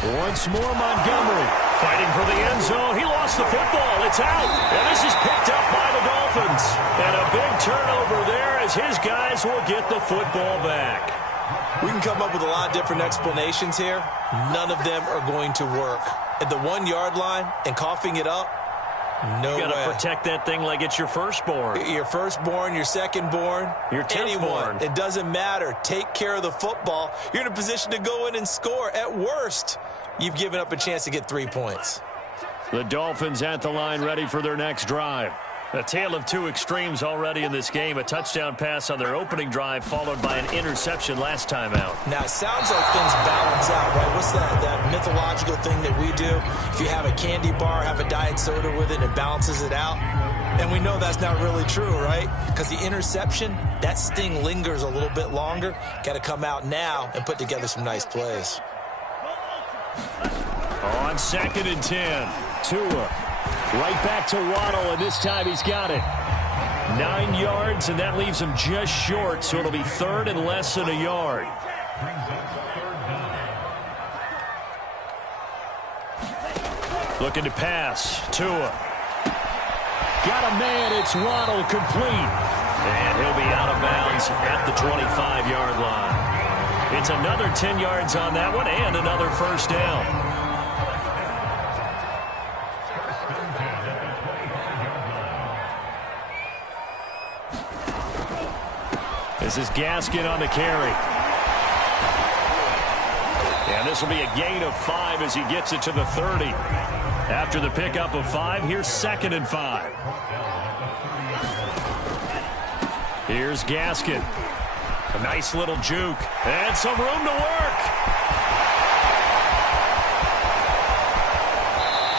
Once more, Montgomery. Fighting for the end zone. He lost the football. It's out. And this is picked up by the Dolphins. And a big turnover there as his guys will get the football back. We can come up with a lot of different explanations here. None of them are going to work. At the 1 yard line and coughing it up, no way. You got to protect that thing like it's your firstborn. Your firstborn, your secondborn, your anyone. It doesn't matter. Take care of the football. You're in a position to go in and score. At worst, you've given up a chance to get 3 points. The Dolphins at the line ready for their next drive. A tale of two extremes already in this game. A touchdown pass on their opening drive followed by an interception last time out. Now, it sounds like things balance out, right? What's that mythological thing that we do? If you have a candy bar, have a diet soda with it, it balances it out. And we know that's not really true, right? Because the interception, that sting lingers a little bit longer. Got to come out now and put together some nice plays. On 2nd and 10, Tua. Right back to Waddle, and this time he's got it. 9 yards, and that leaves him just short, so it'll be 3rd and less than a yard. Looking to pass. Tua. Got a man. It's Waddle, complete. And he'll be out of bounds at the 25-yard line. It's another 10 yards on that one and another first down. This is Gaskin on the carry. And this will be a gain of 5 as he gets it to the 30. After the pickup of 5, here's 2nd and 5. Here's Gaskin. A nice little juke. And some room to work.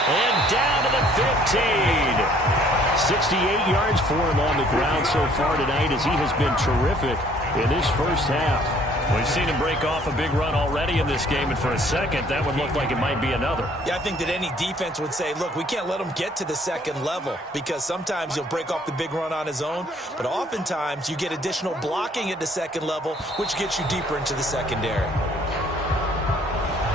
And down to the 15. 68 yards for him on the ground so far tonight as he has been terrific in this first half. We've seen him break off a big run already in this game, and for a second, that would look like it might be another. Yeah, I think that any defense would say, look, we can't let him get to the second level because sometimes he'll break off the big run on his own, but oftentimes you get additional blocking at the second level, which gets you deeper into the secondary.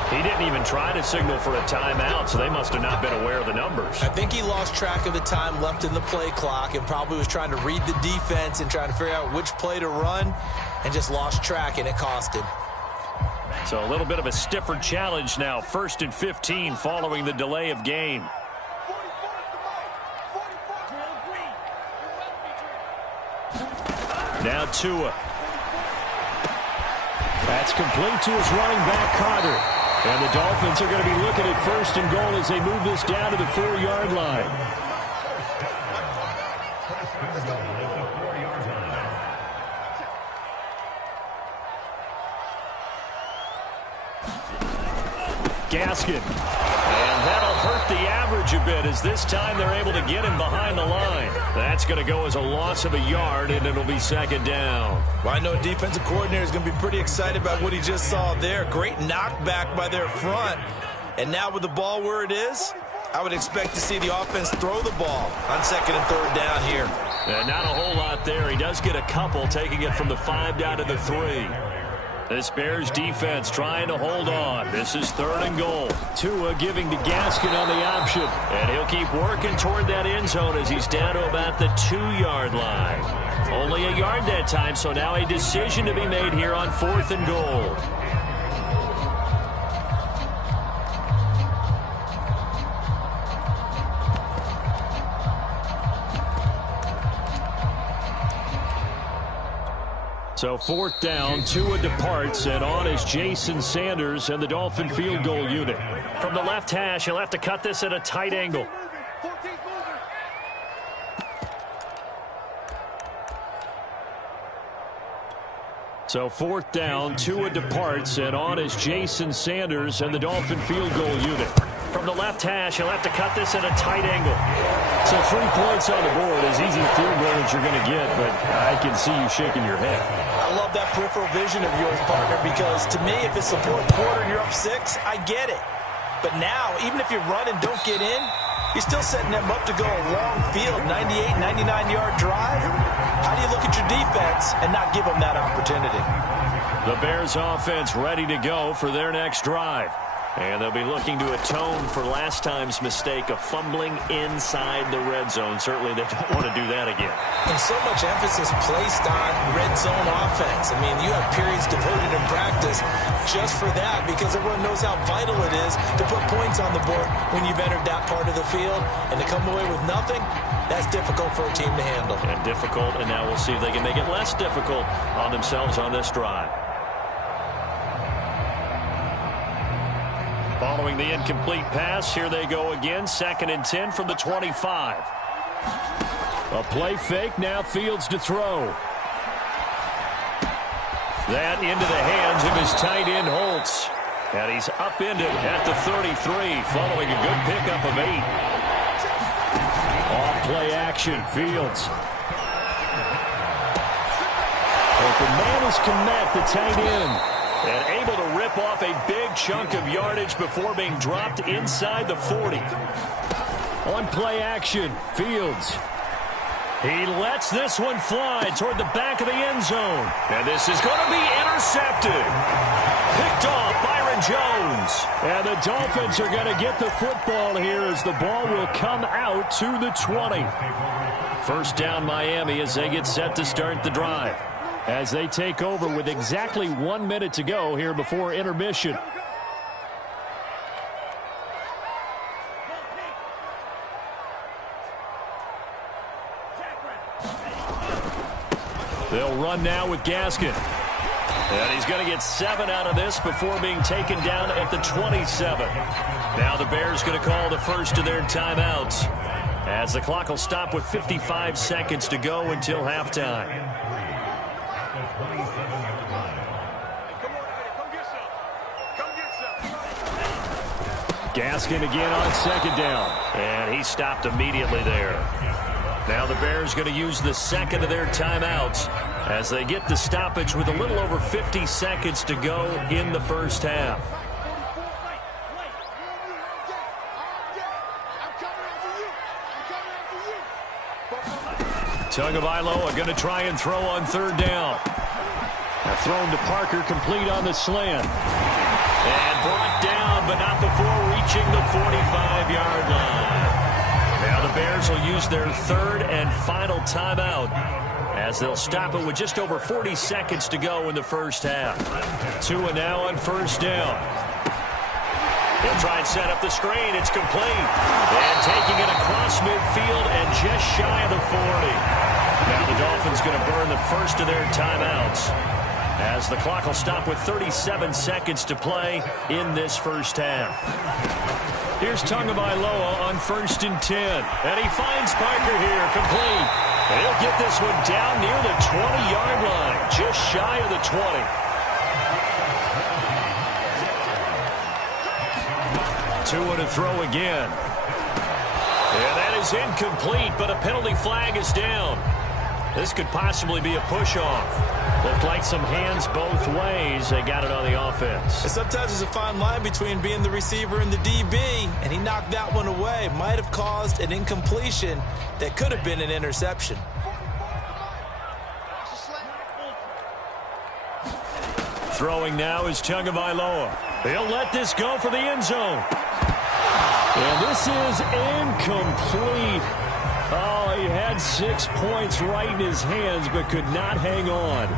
He didn't even try to signal for a timeout, so they must have not been aware of the numbers. I think he lost track of the time left in the play clock and probably was trying to read the defense and trying to figure out which play to run and just lost track, and it cost him. So a little bit of a stiffer challenge now. 1st and 15 following the delay of game. Now Tua. That's complete to his running back, Carter. And the Dolphins are going to be looking at 1st and goal as they move this down to the 4-yard line. Gaskin. And that'll hurt the average a bit as this time they're able to get him behind the line. That's going to go as a loss of a yard, and it'll be 2nd down. Well, I know a defensive coordinator is going to be pretty excited about what he just saw there. Great knockback by their front. And now with the ball where it is, I would expect to see the offense throw the ball on 2nd and 3rd down here. Not a whole lot there. He does get a couple, taking it from the 5 down to the 3. This Bears defense trying to hold on. This is 3rd and goal. Tua giving to Gaskin on the option. And he'll keep working toward that end zone as he's down to about the 2-yard line. Only a yard that time, so now a decision to be made here on 4th and goal. So 4th down, Tua departs, and on is Jason Sanders and the Dolphin field goal unit. From the left hash, he'll have to cut this at a tight angle. So 4th down, Tua departs, and on is Jason Sanders and the Dolphin field goal unit. From the left hash, he'll have to cut this at a tight angle. So 3 points on the board, as easy a field goal as you're going to get, but I can see you shaking your head. I love that peripheral vision of yours, partner, because to me, if it's the 4th quarter and you're up 6, I get it. But now, even if you run and don't get in, you're still setting them up to go a long field, 98, 99-yard drive. How do you look at your defense and not give them that opportunity? The Bears offense ready to go for their next drive. And they'll be looking to atone for last time's mistake of fumbling inside the red zone. Certainly they don't want to do that again. And so much emphasis placed on red zone offense. I mean, you have periods devoted in practice just for that because everyone knows how vital it is to put points on the board when you've entered that part of the field. And to come away with nothing, that's difficult for a team to handle. And difficult, and now we'll see if they can make it less difficult on themselves on this drive. Following the incomplete pass, here they go again. 2nd and 10 from the 25. A play fake, now Fields to throw. That into the hands of his tight end, Holtz. And he's upended at the 33, following a good pickup of 8. Off play action, Fields. Open man is Kmet, the tight end. And able to rip off a big chunk of yardage before being dropped inside the 40. On play action, Fields. He lets this one fly toward the back of the end zone. And this is going to be intercepted. Picked off Byron Jones. And the Dolphins are going to get the football here as the ball will come out to the 20. First down Miami as they get set to start the drive. As they take over with exactly 1 minute to go here before intermission. They'll run now with Gaskin. And he's going to get 7 out of this before being taken down at the 27. Now the Bears going to call the first of their timeouts, as the clock will stop with 55 seconds to go until halftime. Gaskin again on 2nd down. And he stopped immediately there. Now the Bears going to use the 2nd of their timeouts as they get the stoppage with a little over 50 seconds to go in the first half. Tagovailoa going to try and throw on 3rd down. Thrown to Parker, complete on the slant. And brought down, but not before reaching the 45-yard line. Now the Bears will use their 3rd and final timeout as they'll stop it with just over 40 seconds to go in the first half. Tua now on 1st down. He'll try and set up the screen. It's complete. And taking it across midfield and just shy of the 40. Now the Dolphins going to burn the first of their timeouts, as the clock will stop with 37 seconds to play in this first half. Here's Tagovailoa on 1st and 10. And he finds Parker here, complete. And he'll get this one down near the 20-yard line, just shy of the 20. Tua to throw again. And that is incomplete, but a penalty flag is down. This could possibly be a push-off. Looked like some hands both ways. They got it on the offense. And sometimes there's a fine line between being the receiver and the DB, and he knocked that one away. Might have caused an incompletion that could have been an interception. Throwing now is Tagovailoa. He'll let this go for the end zone. And this is incomplete. Oh, he had 6 points right in his hands, but could not hang on.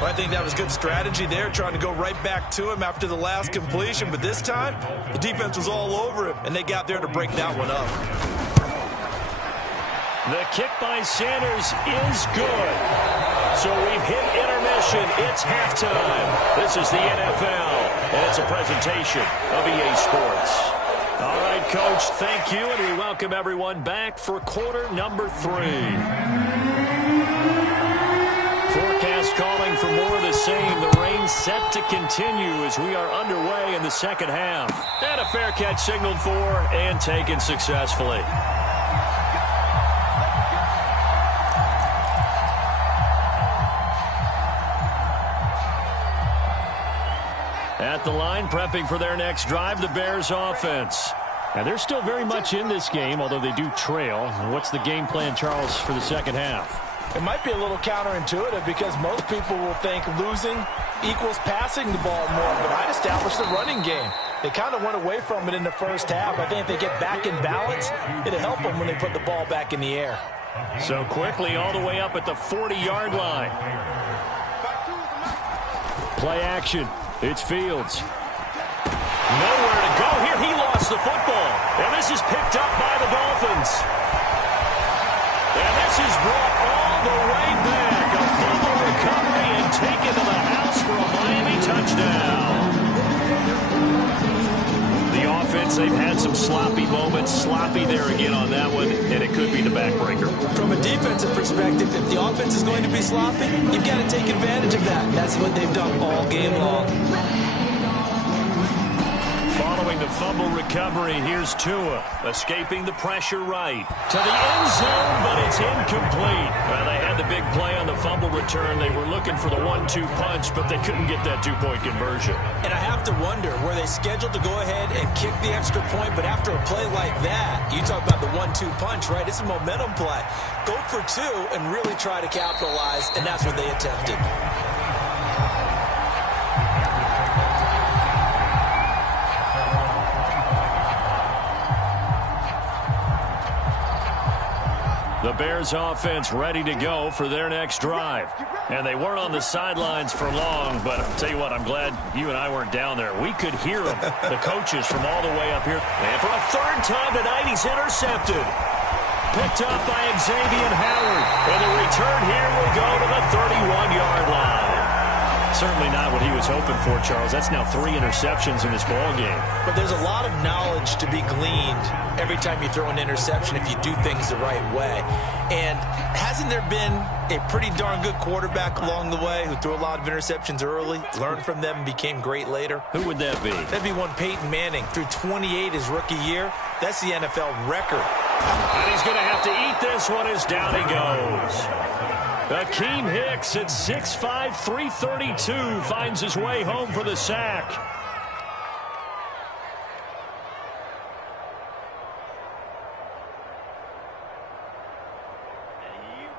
Well, I think that was good strategy there, trying to go right back to him after the last completion. But this time, the defense was all over him, and they got there to break that one up. The kick by Sanders is good. So we've hit intermission. It's halftime. This is the NFL, and it's a presentation of EA Sports. All right, Coach, thank you, and we welcome everyone back for quarter number 3. Forecast calling for more of the same. The rain set to continue as we are underway in the second half. And a fair catch signaled for and taken successfully. At the line, prepping for their next drive, the Bears offense. And they're still very much in this game, although they do trail. What's the game plan, Charles, for the second half? It might be a little counterintuitive because most people will think losing equals passing the ball more, but I'd establish the running game. They kind of went away from it in the first half. I think if they get back in balance, it'll help them when they put the ball back in the air. So quickly all the way up at the 40-yard line. Play action. It's Fields. Nowhere to go here. He lost the football. And this is picked up by the Dolphins. And this is brought all the way back. A fumble recovery and taken to the house for a Miami touchdown. The offense, they've had some sloppy moments. Sloppy there again on that one, and it could be the backbreaker. From a defensive perspective, if the offense is going to be sloppy, you've got to take advantage of that. That's what they've done all game long. Following the fumble recovery, here's Tua, escaping the pressure right. To the end zone, but it's incomplete. Well, they had the big play on the fumble return. They were looking for the 1-2 punch, but they couldn't get that two-point conversion. And I have to wonder, were they scheduled to go ahead and kick the extra point, but after a play like that, you talk about the 1-2 punch, right? It's a momentum play. Go for two and really try to capitalize, and that's what they attempted. The Bears offense ready to go for their next drive. And they weren't on the sidelines for long, but I'll tell you what, I'm glad you and I weren't down there. We could hear them, the coaches from all the way up here. And for a third time tonight, he's intercepted. Picked up by Xavier Howard. And the return here will go to the 31-yard line. Certainly not what he was hoping for, Charles. That's now 3 interceptions in this ball game. But there's a lot of knowledge to be gleaned every time you throw an interception if you do things the right way. And hasn't there been a pretty darn good quarterback along the way who threw a lot of interceptions early, learned from them, and became great later? Who would that be? That'd be one Peyton Manning. Threw 28 his rookie year. That's the NFL record. And he's going to have to eat this one as down he goes. Akeem Hicks at 6'5", 332 finds his way home for the sack.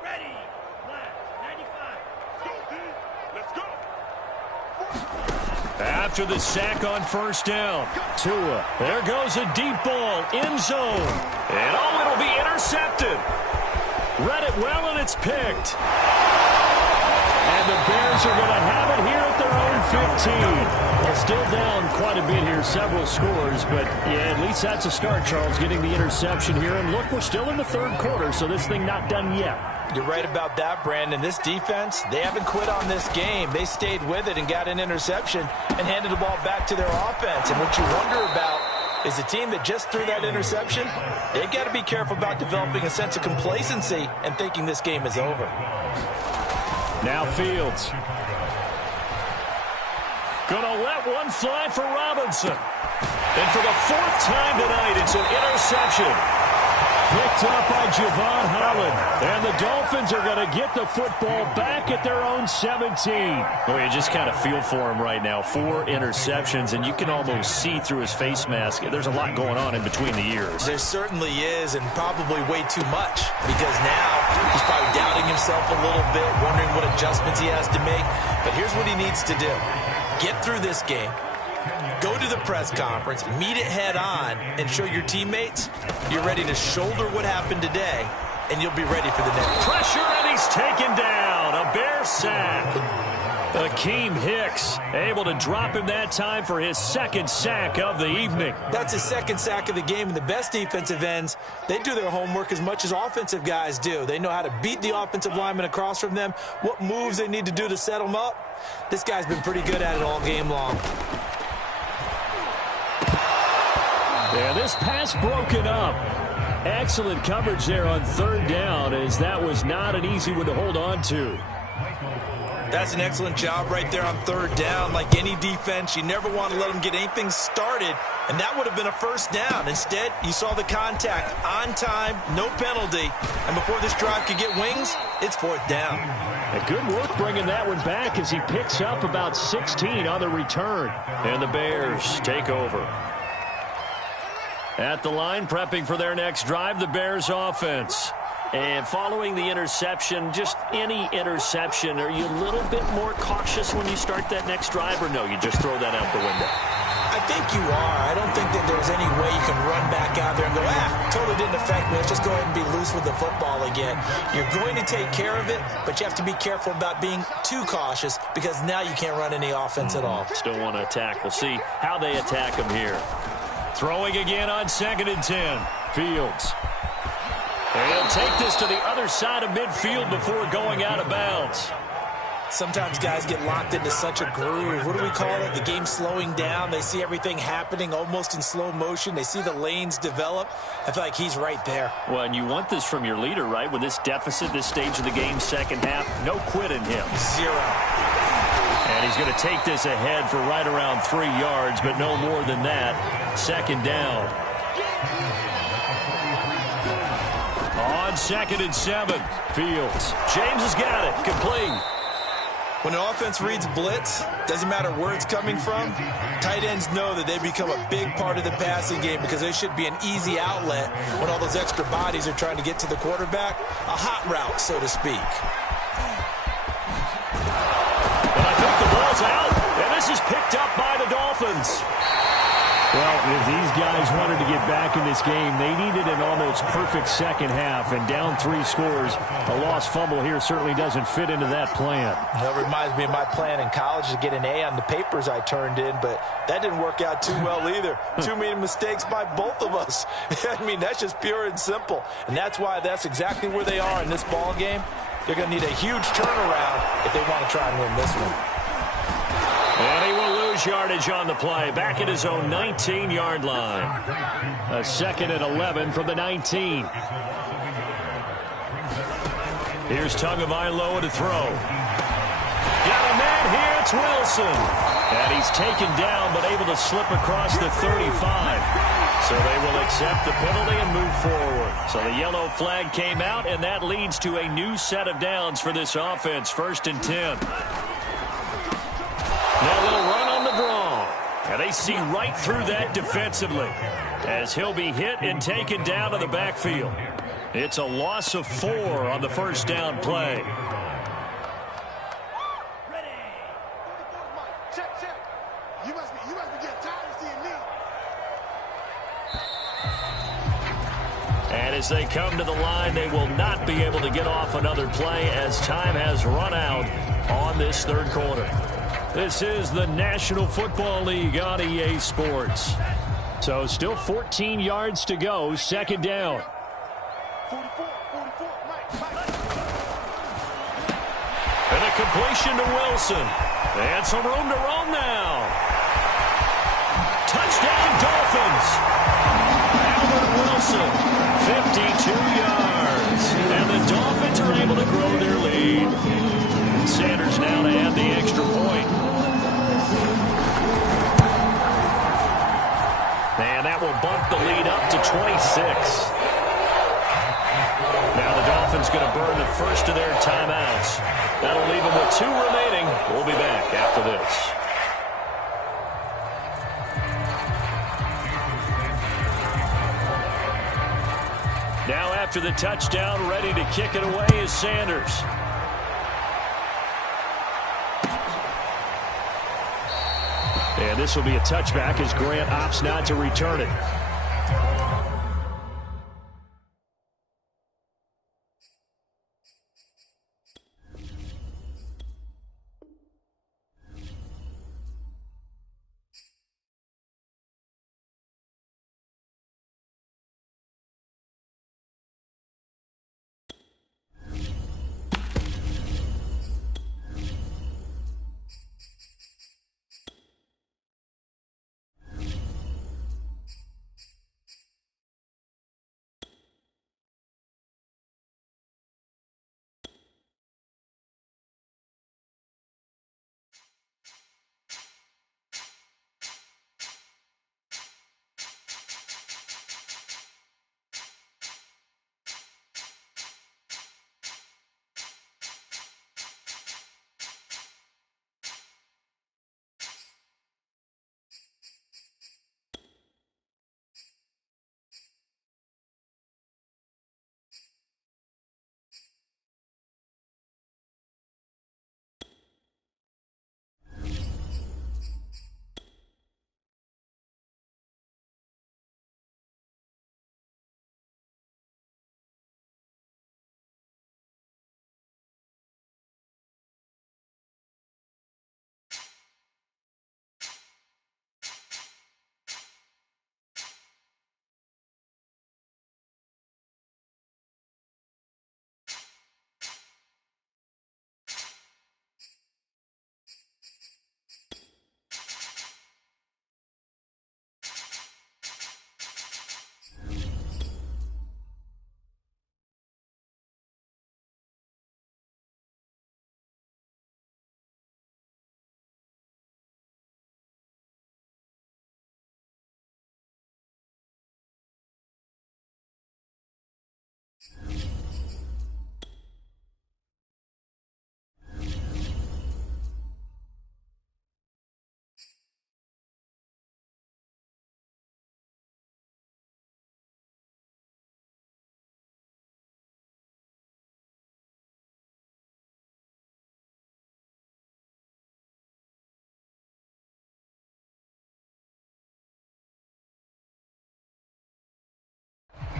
Ready. Flat. 95. Let's go. After the sack on first down, Tua. There goes a deep ball, end zone. And oh, it'll be intercepted. Read it well, and it's picked. And the Bears are going to have it here at their own 15. Well, still down quite a bit here, several scores, but yeah, at least that's a start, Charles, getting the interception here. And look, we're still in the third quarter, so this thing not done yet. You're right about that, Brandon. This defense, they haven't quit on this game. They stayed with it and got an interception and handed the ball back to their offense. And what you wonder about is the team that just threw that interception, they've got to be careful about developing a sense of complacency and thinking this game is over. Now Fields. Gonna let one fly for Robinson. And for the 4th time tonight, it's an interception. Picked up by Javon Holland. And the Dolphins are going to get the football back at their own 17. Boy, you just kind of feel for him right now. 4 interceptions, and you can almost see through his face mask. There's a lot going on in between the ears. There certainly is, and probably way too much, because now he's probably doubting himself a little bit, wondering what adjustments he has to make. But here's what he needs to do. Get through this game. Go to the press conference, meet it head on, and show your teammates you're ready to shoulder what happened today, and you'll be ready for the next. Pressure, and he's taken down. A Bear sack. Akeem Hicks able to drop him that time for his 2nd sack of the evening. That's his 2nd sack of the game, and the best defensive ends, they do their homework as much as offensive guys do. They know how to beat the offensive lineman across from them, what moves they need to do to set them up. This guy's been pretty good at it all game long. And this pass broken up. Excellent coverage there on 3rd down, as that was not an easy one to hold on to. That's an excellent job right there on 3rd down. Like any defense, you never want to let them get anything started, and that would have been a 1st down. Instead, you saw the contact on time, no penalty, and before this drive could get wings, it's 4th down. A good work bringing that one back as he picks up about 16 on the return. And the Bears take over. At the line, prepping for their next drive, the Bears offense. And following the interception, just any interception, are you a little bit more cautious when you start that next drive, or no, you just throw that out the window? I think you are. I don't think that there's any way you can run back out there and go, totally didn't affect me. Let's just go ahead and be loose with the football again. You're going to take care of it, but you have to be careful about being too cautious because now you can't run any offense at all. Still want to attack. We'll see how they attack him here. Throwing again on 2nd and 10. Fields. And he'll take this to the other side of midfield before going out of bounds. Sometimes guys get locked into such a groove. What do we call it? The game slowing down. They see everything happening almost in slow motion. They see the lanes develop. I feel like he's right there. Well, and you want this from your leader, right? With this deficit, this stage of the game, second half, no quit in him. 0. And he's going to take this ahead for right around 3 yards, but no more than that. 2nd down. On 2nd and 7, Fields. James has got it. Complete. When an offense reads blitz, doesn't matter where it's coming from, tight ends know that they become a big part of the passing game because they should be an easy outlet when all those extra bodies are trying to get to the quarterback. A hot route, so to speak. And I think the ball's out, and this is picked up by the Dolphins. Well, if these guys wanted to get back in this game, they needed an almost perfect second half, and down 3 scores. A lost fumble here certainly doesn't fit into that plan. That reminds me of my plan in college to get an A on the papers I turned in, but that didn't work out too well either. Too many mistakes by both of us. I mean, that's just pure and simple, and that's why that's exactly where they are in this ball game. They're going to need a huge turnaround if they want to try and win this one. And he will lose yardage on the play. Back at his own 19-yard line. A 2nd and 11 from the 19. Here's Tagovailoa to throw. Got a man here. It's Wilson. And he's taken down but able to slip across the 35. So they will accept the penalty and move forward. So the yellow flag came out, and that leads to a new set of downs for this offense. 1st and 10. Now they'll run on the draw. And they see right through that defensively as he'll be hit and taken down to the backfield. It's a loss of 4 on the 1st down play. And as they come to the line, they will not be able to get off another play as time has run out on this 3rd quarter. This is the National Football League on EA Sports. So still 14 yards to go, 2nd down. And a completion to Wilson. And some room to roam now. Touchdown, Dolphins. Albert Wilson, 52 yards. And the Dolphins are able to grow their lead. Sanders now to add the extra point. And that will bump the lead up to 26. Now the Dolphins going to burn the first of their timeouts. That'll leave them with 2 remaining. We'll be back after this. Now after the touchdown, ready to kick it away is Sanders. And this will be a touchback as Grant opts not to return it.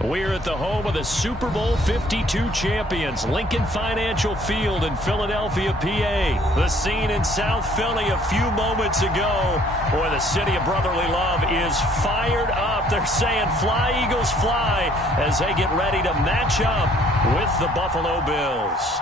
We're at the home of the Super Bowl 52 champions, Lincoln Financial Field in Philadelphia, PA. The scene in South Philly a few moments ago. Boy, the city of brotherly love is fired up. They're saying, "Fly, Eagles, fly," as they get ready to match up with the Buffalo Bills.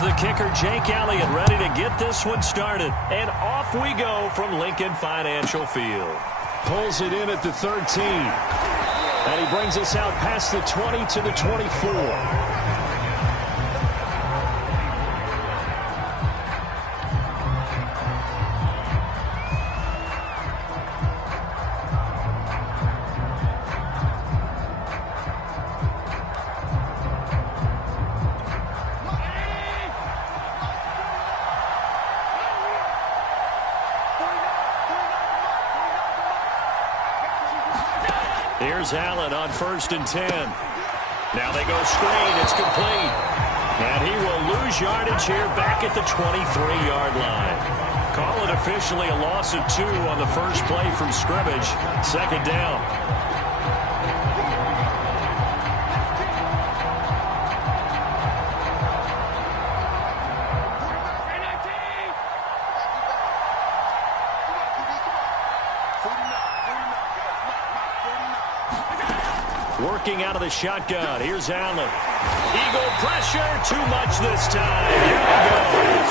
The kicker, Jake Elliott, ready to get this one started. And off we go from Lincoln Financial Field. Pulls it in at the 13. And he brings us out past the 20 to the 24. Here's Allen on 1st and 10. Now they go screen. It's complete. And he will lose yardage here back at the 23-yard line. Call it officially a loss of 2 on the first play from scrimmage. 2nd down. Working out of the shotgun. Here's Allen. Eagle pressure. Too much this time. Here he goes.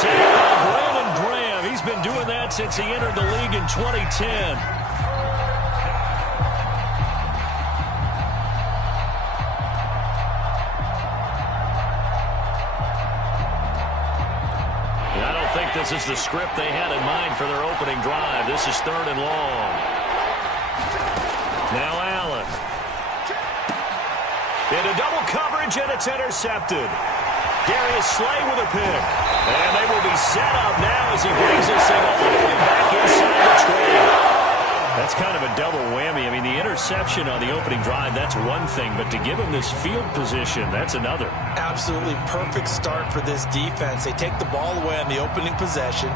Saved by Brandon Graham. He's been doing that since he entered the league in 2010. I don't think this is the script they had in mind for their opening drive. This is 3rd and long. Now Allen. Into double coverage, and it's intercepted. Darius Slay with a pick. And they will be set up now as he brings this thing all the way back inside the 20. That's kind of a double whammy. I mean, the interception on the opening drive, that's one thing. But to give him this field position, that's another. Absolutely perfect start for this defense. They take the ball away on the opening possession.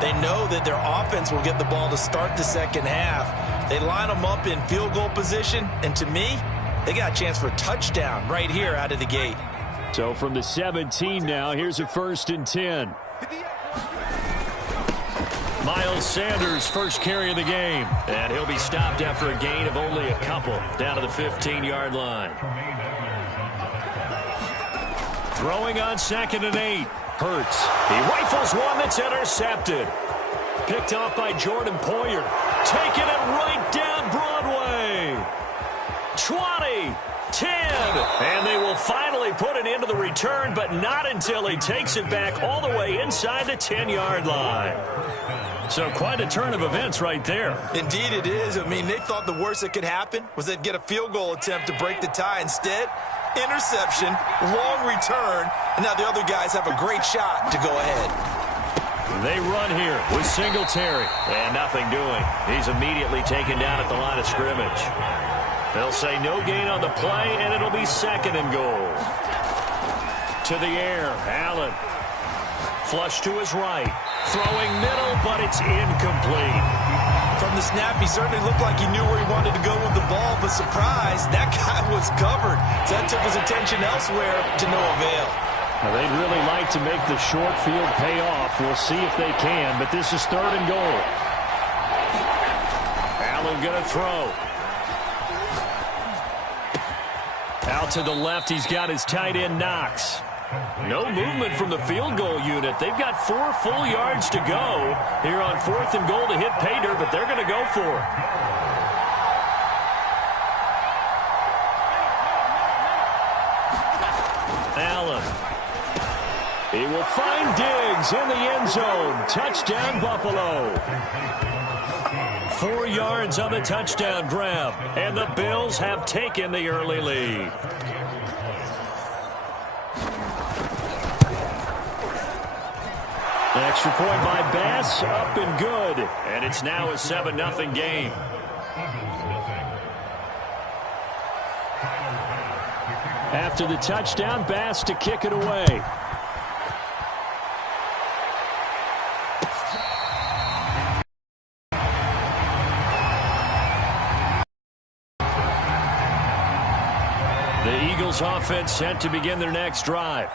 They know that their offense will get the ball to start the second half. They line them up in field goal position, and to me, they got a chance for a touchdown right here out of the gate. So from the 17 now, here's a 1st and 10. Miles Sanders, first carry of the game. And he'll be stopped after a gain of only a couple, down to the 15-yard line. Throwing on 2nd and 8. Hurts. He rifles one that's intercepted. Picked off by Jordan Poyer. Taking it right down Broadway. 20, 10. And they will finally put it into the return, but not until he takes it back all the way inside the 10-yard line. So quite a turn of events right there. Indeed it is. I mean, they thought the worst that could happen was they'd get a field goal attempt to break the tie. Instead, interception, long return, and now the other guys have a great shot to go ahead. They run here with Singletary. And nothing doing. He's immediately taken down at the line of scrimmage. They'll say no gain on the play, and it'll be 2nd and goal. To the air, Allen. Flush to his right. Throwing middle, but it's incomplete. From the snap, he certainly looked like he knew where he wanted to go with the ball, but surprise, that guy was covered. So that took his attention elsewhere to no avail. Now, they'd really like to make the short field pay off. We'll see if they can, but this is 3rd and goal. Allen going to throw. Out to the left, he's got his tight end Knox. No movement from the field goal unit. They've got 4 full yards to go here on 4th and goal to hit pay dirt, but they're going to go for it. Allen. He will find Diggs in the end zone. Touchdown, Buffalo. 4 yards on the touchdown grab, and the Bills have taken the early lead. Extra point by Bass, up and good. And it's now a 7-0 game. After the touchdown, Bass to kick it away. The Eagles offense set to begin their next drive.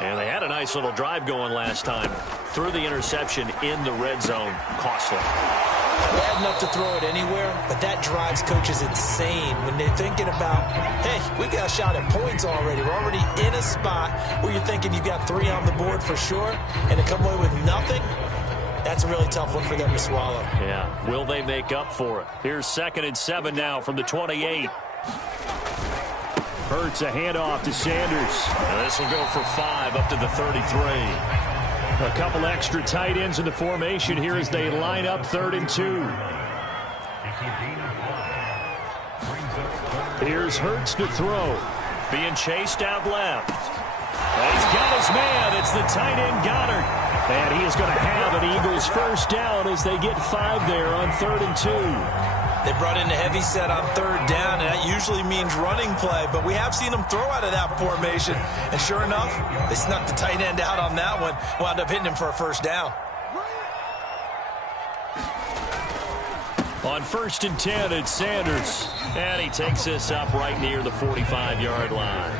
And they had a nice little drive going last time. Threw the interception in the red zone. Costly. Bad enough to throw it anywhere, but that drives coaches insane when they're thinking about, hey, we got a shot at points already. We're already in a spot where you're thinking you've got 3 on the board for sure, and to come away with nothing, that's a really tough one for them to swallow. Yeah, will they make up for it? Here's 2nd and 7 now from the 28. Hurts a handoff to Sanders. And this will go for 5 up to the 33. A couple extra tight ends in the formation here as they line up 3rd and 2. Here's Hurts to throw. Being chased out left. And he's got his man. It's the tight end Goddard. And he is going to have an Eagles first down as they get 5 there on 3rd and 2. They brought in a heavy set on 3rd down, and that usually means running play, but we have seen them throw out of that formation. And sure enough, they snuck the tight end out on that one, wound up hitting him for a first down. On 1st and 10, it's Sanders. And he takes this up right near the 45-yard line.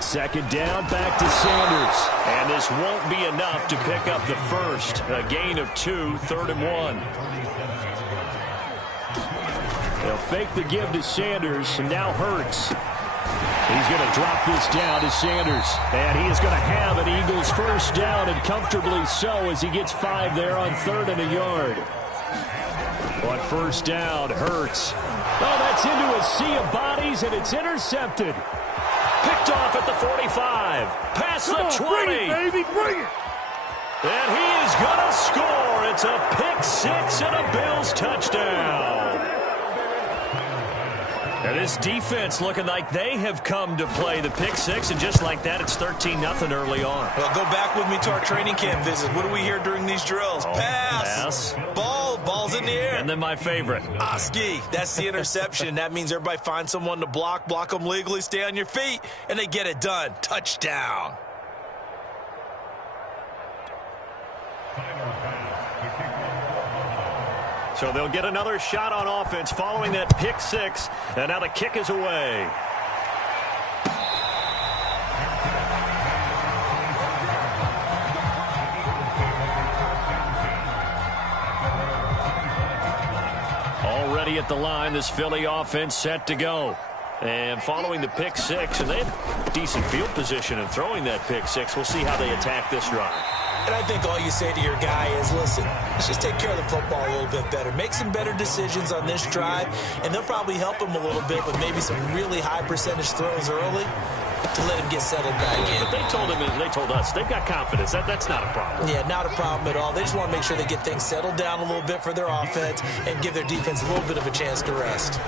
Second down, back to Sanders. And this won't be enough to pick up the first. A gain of 2, 3rd and 1. They'll fake the give to Sanders, and now Hurts. He's going to drop this down to Sanders. And he is going to have an Eagles first down, and comfortably so as he gets 5 there on 3rd and a yard. On 1st down, Hurts. Oh, that's into a sea of bodies, and it's intercepted. Picked off at the 45. Past the 20. Bring it, baby, bring it. And he is going to score. It's a pick 6 and a Bills touchdown. And this defense looking like they have come to play the pick 6, and just like that, it's 13-0 early on. Well, go back with me to our training camp visit. What do we hear during these drills? Pass. Ball's in the air. And then my favorite. Oski, that's the interception. That means everybody finds someone to block them legally, stay on your feet, and they get it done. Touchdown. So they'll get another shot on offense following that pick 6, and now the kick is away. Already at the line, this Philly offense set to go. And following the pick 6, and they have decent field position in throwing that pick 6. We'll see how they attack this drive. And I think all you say to your guy is, listen, let's just take care of the football a little bit better. Make some better decisions on this drive, and they'll probably help him a little bit with maybe some really high percentage throws early to let him get settled back in. But they told him, and they told us, they've got confidence. That's not a problem. Yeah, not a problem at all. They just want to make sure they get things settled down a little bit for their offense and give their defense a little bit of a chance to rest.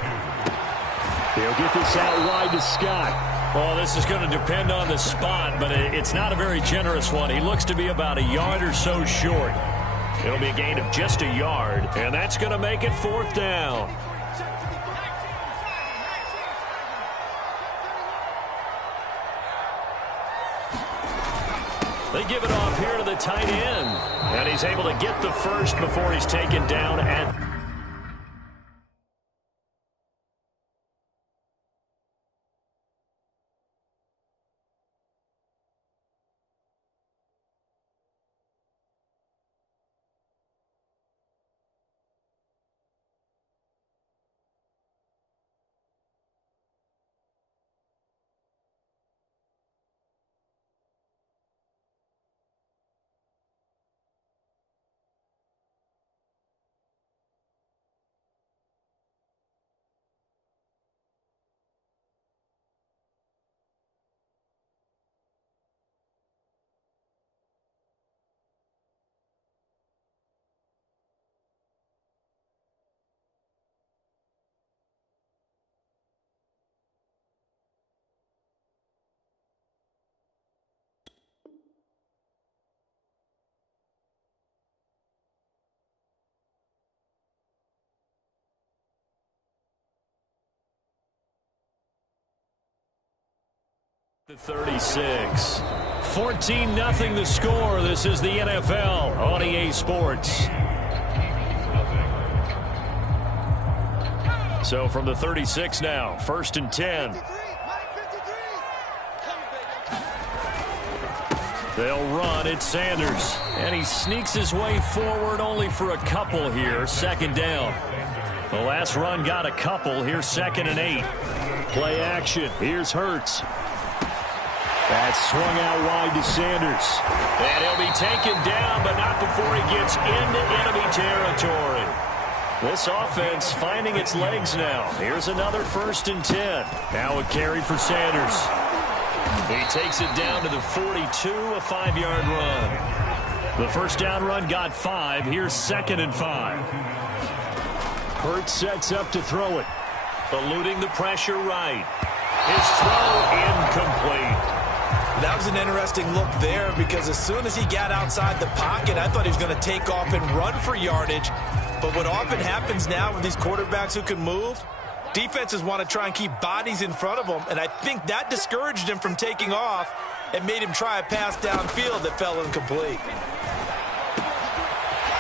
They'll get this out wide to Scott. Well, this is going to depend on the spot, but it's not a very generous one. He looks to be about a yard or so short. It'll be a gain of just a yard, and that's going to make it 4th down. They give it off here to the tight end, and he's able to get the first before he's taken down at 36. 14-0 the score. This is the NFL on EA Sports. So from the 36 now, 1st and 10. They'll run. It's Sanders. And he sneaks his way forward only for a couple here. 2nd down. The last run got a couple. Here's 2nd and 8. Play action. Here's Hurts. That's swung out wide to Sanders. And he'll be taken down, but not before he gets into enemy territory. This offense finding its legs now. Here's another 1st and 10. Now a carry for Sanders. He takes it down to the 42, a 5-yard run. The first down run got 5. Here's 2nd and 5. Hurts sets up to throw it. Eluding the pressure right. His throw incomplete. That was an interesting look there because as soon as he got outside the pocket, I thought he was going to take off and run for yardage. But what often happens now with these quarterbacks who can move, defenses want to try and keep bodies in front of them, and I think that discouraged him from taking off and made him try a pass downfield that fell incomplete.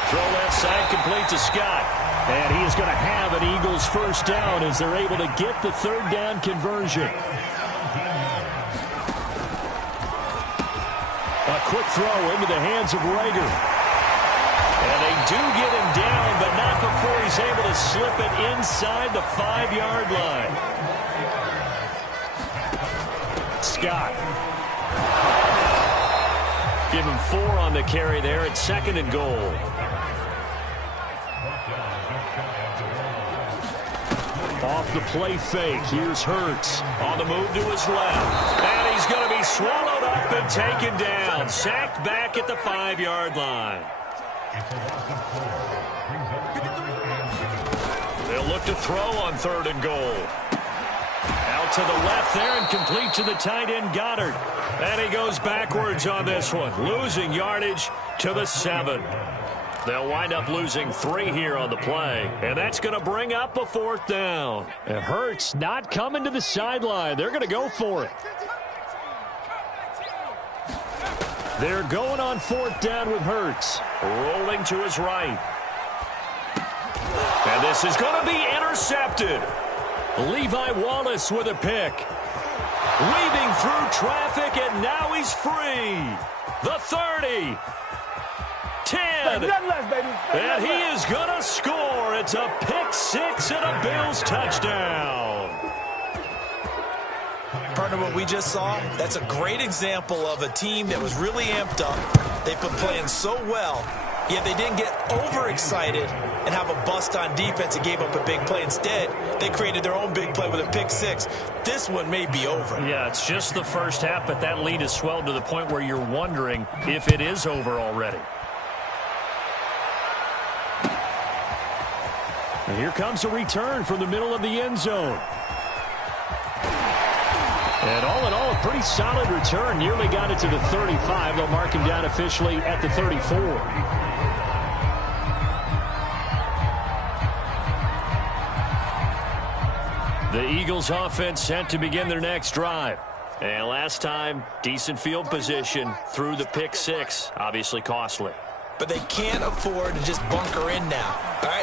Throw left side complete to Scott. And he is going to have an Eagles first down as they're able to get the 3rd down conversion. A quick throw into the hands of Rager. And they do get him down, but not before he's able to slip it inside the 5-yard line. Scott. Give him 4 on the carry there at 2nd and goal. Off the play fake. Here's Hurts. On the move to his left. And he's going to be swallowed up and taken down. Sacked back at the 5-yard line. They'll look to throw on 3rd and goal. Out to the left there and complete to the tight end Goddard. And he goes backwards on this one. Losing yardage to the 7. They'll wind up losing 3 here on the play, and that's going to bring up a 4th down. And Hurts not coming to the sideline. They're going to go for it. They're going on 4th down with Hurts. Rolling to his right. And this is going to be intercepted. Levi Wallace with a pick. Weaving through traffic, and now he's free. The 30. 10. And he is going to score. It's a pick 6 and a Bills touchdown. Partner, what we just saw, that's a great example of a team that was really amped up. They've been playing so well, yet they didn't get overexcited and have a bust on defense and gave up a big play. Instead, they created their own big play with a pick 6. This one may be over. Yeah, it's just the first half, but that lead has swelled to the point where you're wondering if it is over already. And here comes a return from the middle of the end zone. And all in all, a pretty solid return. Nearly got it to the 35. They'll mark him down officially at the 34. The Eagles offense set to begin their next drive. And last time, decent field position through the pick 6. Obviously costly. But they can't afford to just bunker in now. All right.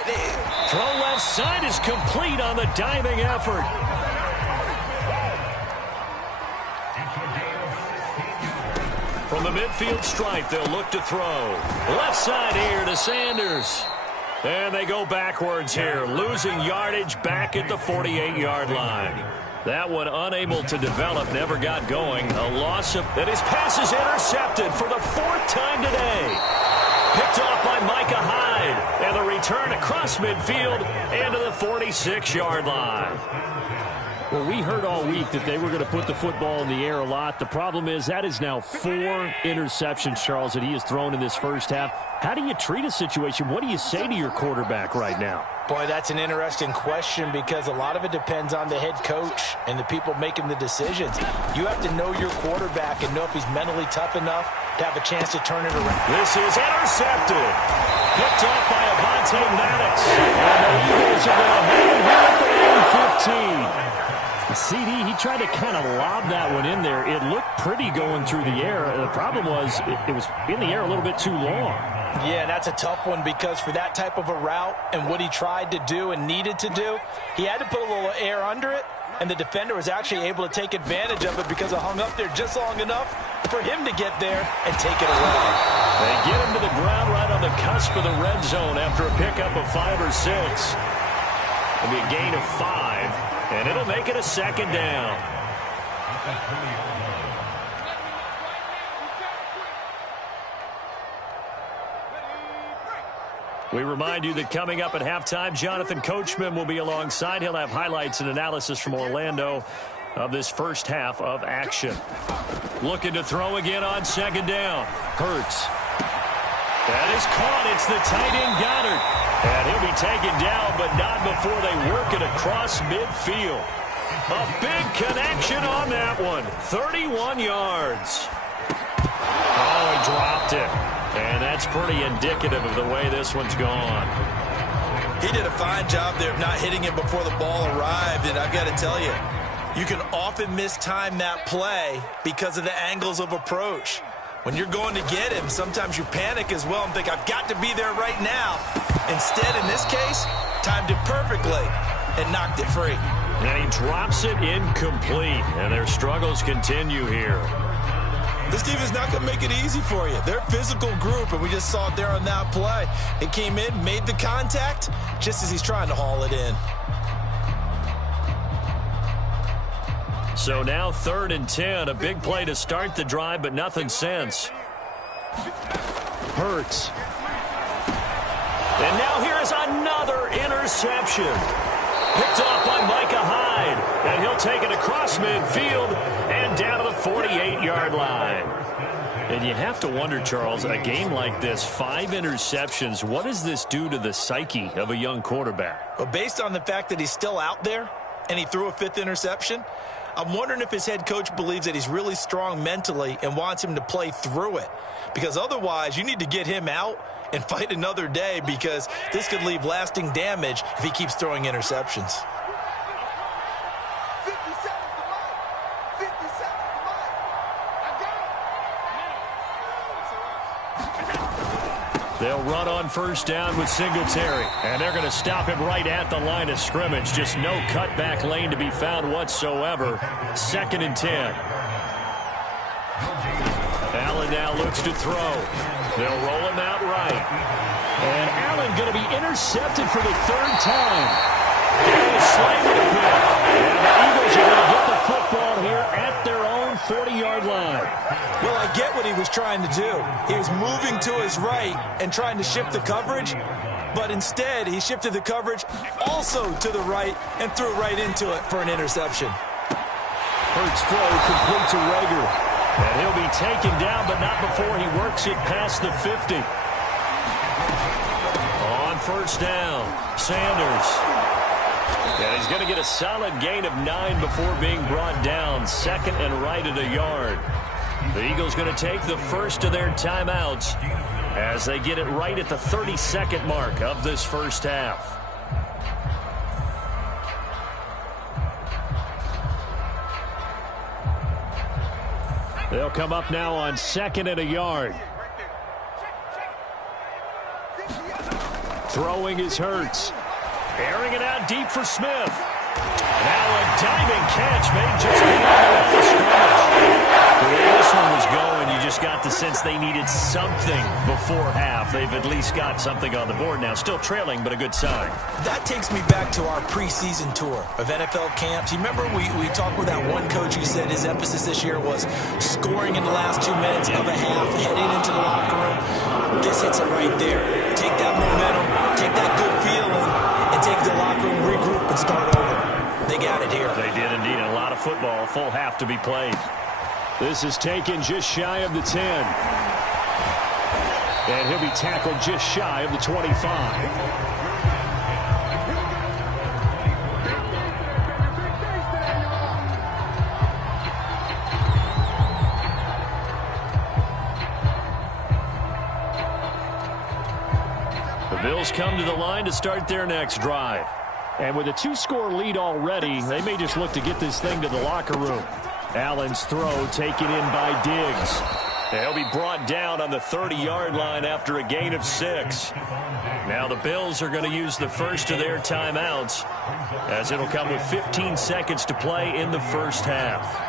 Throw left side is complete on the diving effort. From the midfield stripe, they'll look to throw. Left side here to Sanders. And they go backwards here, losing yardage back at the 48-yard line. That one unable to develop, never got going. A loss of, and his pass is intercepted for the 4th time today. Picked off by Micah Hyde. And the return across midfield and to the 46-yard line. Well, we heard all week that they were going to put the football in the air a lot. The problem is that is now 4 interceptions, Charles, that he has thrown in this first half. How do you treat a situation? What do you say to your quarterback right now? Boy, that's an interesting question because a lot of it depends on the head coach and the people making the decisions. You have to know your quarterback and know if he's mentally tough enough to have a chance to turn it around. This is intercepted. Picked off by Avonte Maddox. And the Eagles are going to have him here at the 115. CD, he tried to kind of lob that one in there. It looked pretty going through the air. The problem was it was in the air a little bit too long. Yeah, and that's a tough one because for that type of a route and what he tried to do and needed to do, he had to put a little air under it, and the defender was actually able to take advantage of it because it hung up there just long enough for him to get there and take it away. They get him to the ground right on the cusp of the red zone after a pickup of 5 or 6. It'll be a gain of 5, and it'll make it a second down. We remind you that coming up at halftime, Jonathan Coachman will be alongside. He'll have highlights and analysis from Orlando of this first half of action. Looking to throw again on second down. Hurts. That is caught. It's the tight end Goddard. And he'll be taken down, but not before they work it across midfield. A big connection on that one. 31 yards. Oh, he dropped it. And that's pretty indicative of the way this one's gone. He did a fine job there of not hitting it before the ball arrived, and I've got to tell you, you can often mistime that play because of the angles of approach. When you're going to get him, sometimes you panic as well and think, I've got to be there right now. Instead, in this case, timed it perfectly and knocked it free. And he drops it incomplete, and their struggles continue here. This team is not going to make it easy for you. They're a physical group, and we just saw it there on that play. It came in, made the contact, just as he's trying to haul it in. So now 3rd and 10, a big play to start the drive, but nothing since. Hurts. And now here is another interception. Picked off by Micah Hyde. And he'll take it across midfield and down to the 48-yard line. And you have to wonder, Charles, a game like this, 5 interceptions, what does this do to the psyche of a young quarterback? Well, based on the fact that he's still out there and he threw a 5th interception, I'm wondering if his head coach believes that he's really strong mentally and wants him to play through it. Because otherwise, you need to get him out and fight another day, because this could leave lasting damage if he keeps throwing interceptions. They'll run on first down with Singletary, and they're going to stop him right at the line of scrimmage. Just no cutback lane to be found whatsoever. 2nd and 10. Allen now looks to throw. They'll roll him out right. And Allen going to be intercepted for the 3rd time. And slightly to pick. And the Eagles are going to get the football here at their own 40-yard line. Well, I get what he was trying to do. He was moving to his right and trying to shift the coverage, but instead he shifted the coverage also to the right and threw right into it for an interception. Hurts throw complete to Rager. And he'll be taken down, but not before he works it past the 50. On first down, Sanders. And he's going to get a solid gain of 9 before being brought down. 2nd and right at a yard. The Eagles going to take the first of their timeouts as they get it right at the 32nd mark of this first half. They'll come up now on 2nd and a yard. Throwing is Hurts. Airing it out deep for Smith. Now a diving catch made just beyond the line of scrimmage. The way this one was going, you just got the sense they needed something before half. They've at least got something on the board now. Still trailing, but a good sign. That takes me back to our preseason tour of NFL camps. You remember we talked with that one coach who said his emphasis this year was scoring in the last 2 minutes of a half, heading into the locker room. This hits it right there. Take that momentum, take that good feeling, and take the locker room, regroup, and start over. They got it here. They did indeed. A lot of football, full half to be played. This is taken just shy of the 10. And he'll be tackled just shy of the 25. The Bills come to the line to start their next drive. And with a 2-score lead already, they may just look to get this thing to the locker room. Allen's throw taken in by Diggs. He'll be brought down on the 30-yard line after a gain of 6. Now the Bills are going to use the first of their timeouts, as it'll come with 15 seconds to play in the first half.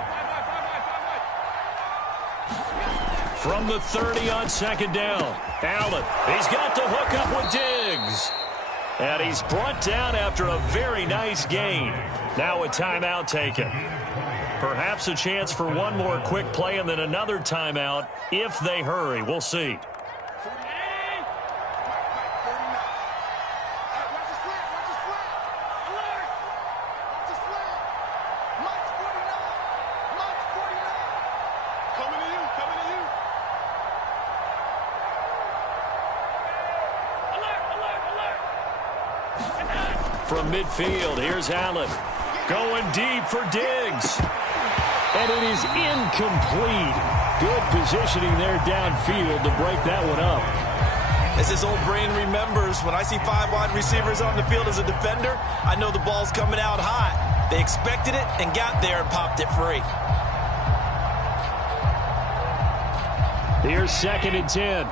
From the 30 on second down, Allen. He's got the hook up with Diggs. And he's brought down after a very nice gain. Now a timeout taken. Perhaps a chance for one more quick play and then another timeout if they hurry. We'll see. From midfield, here's Allen. Going deep for Diggs. And it is incomplete. Good positioning there downfield to break that one up. As his old brain remembers, when I see 5 wide receivers on the field as a defender, I know the ball's coming out hot. They expected it and got there and popped it free. Here's 2nd and 10.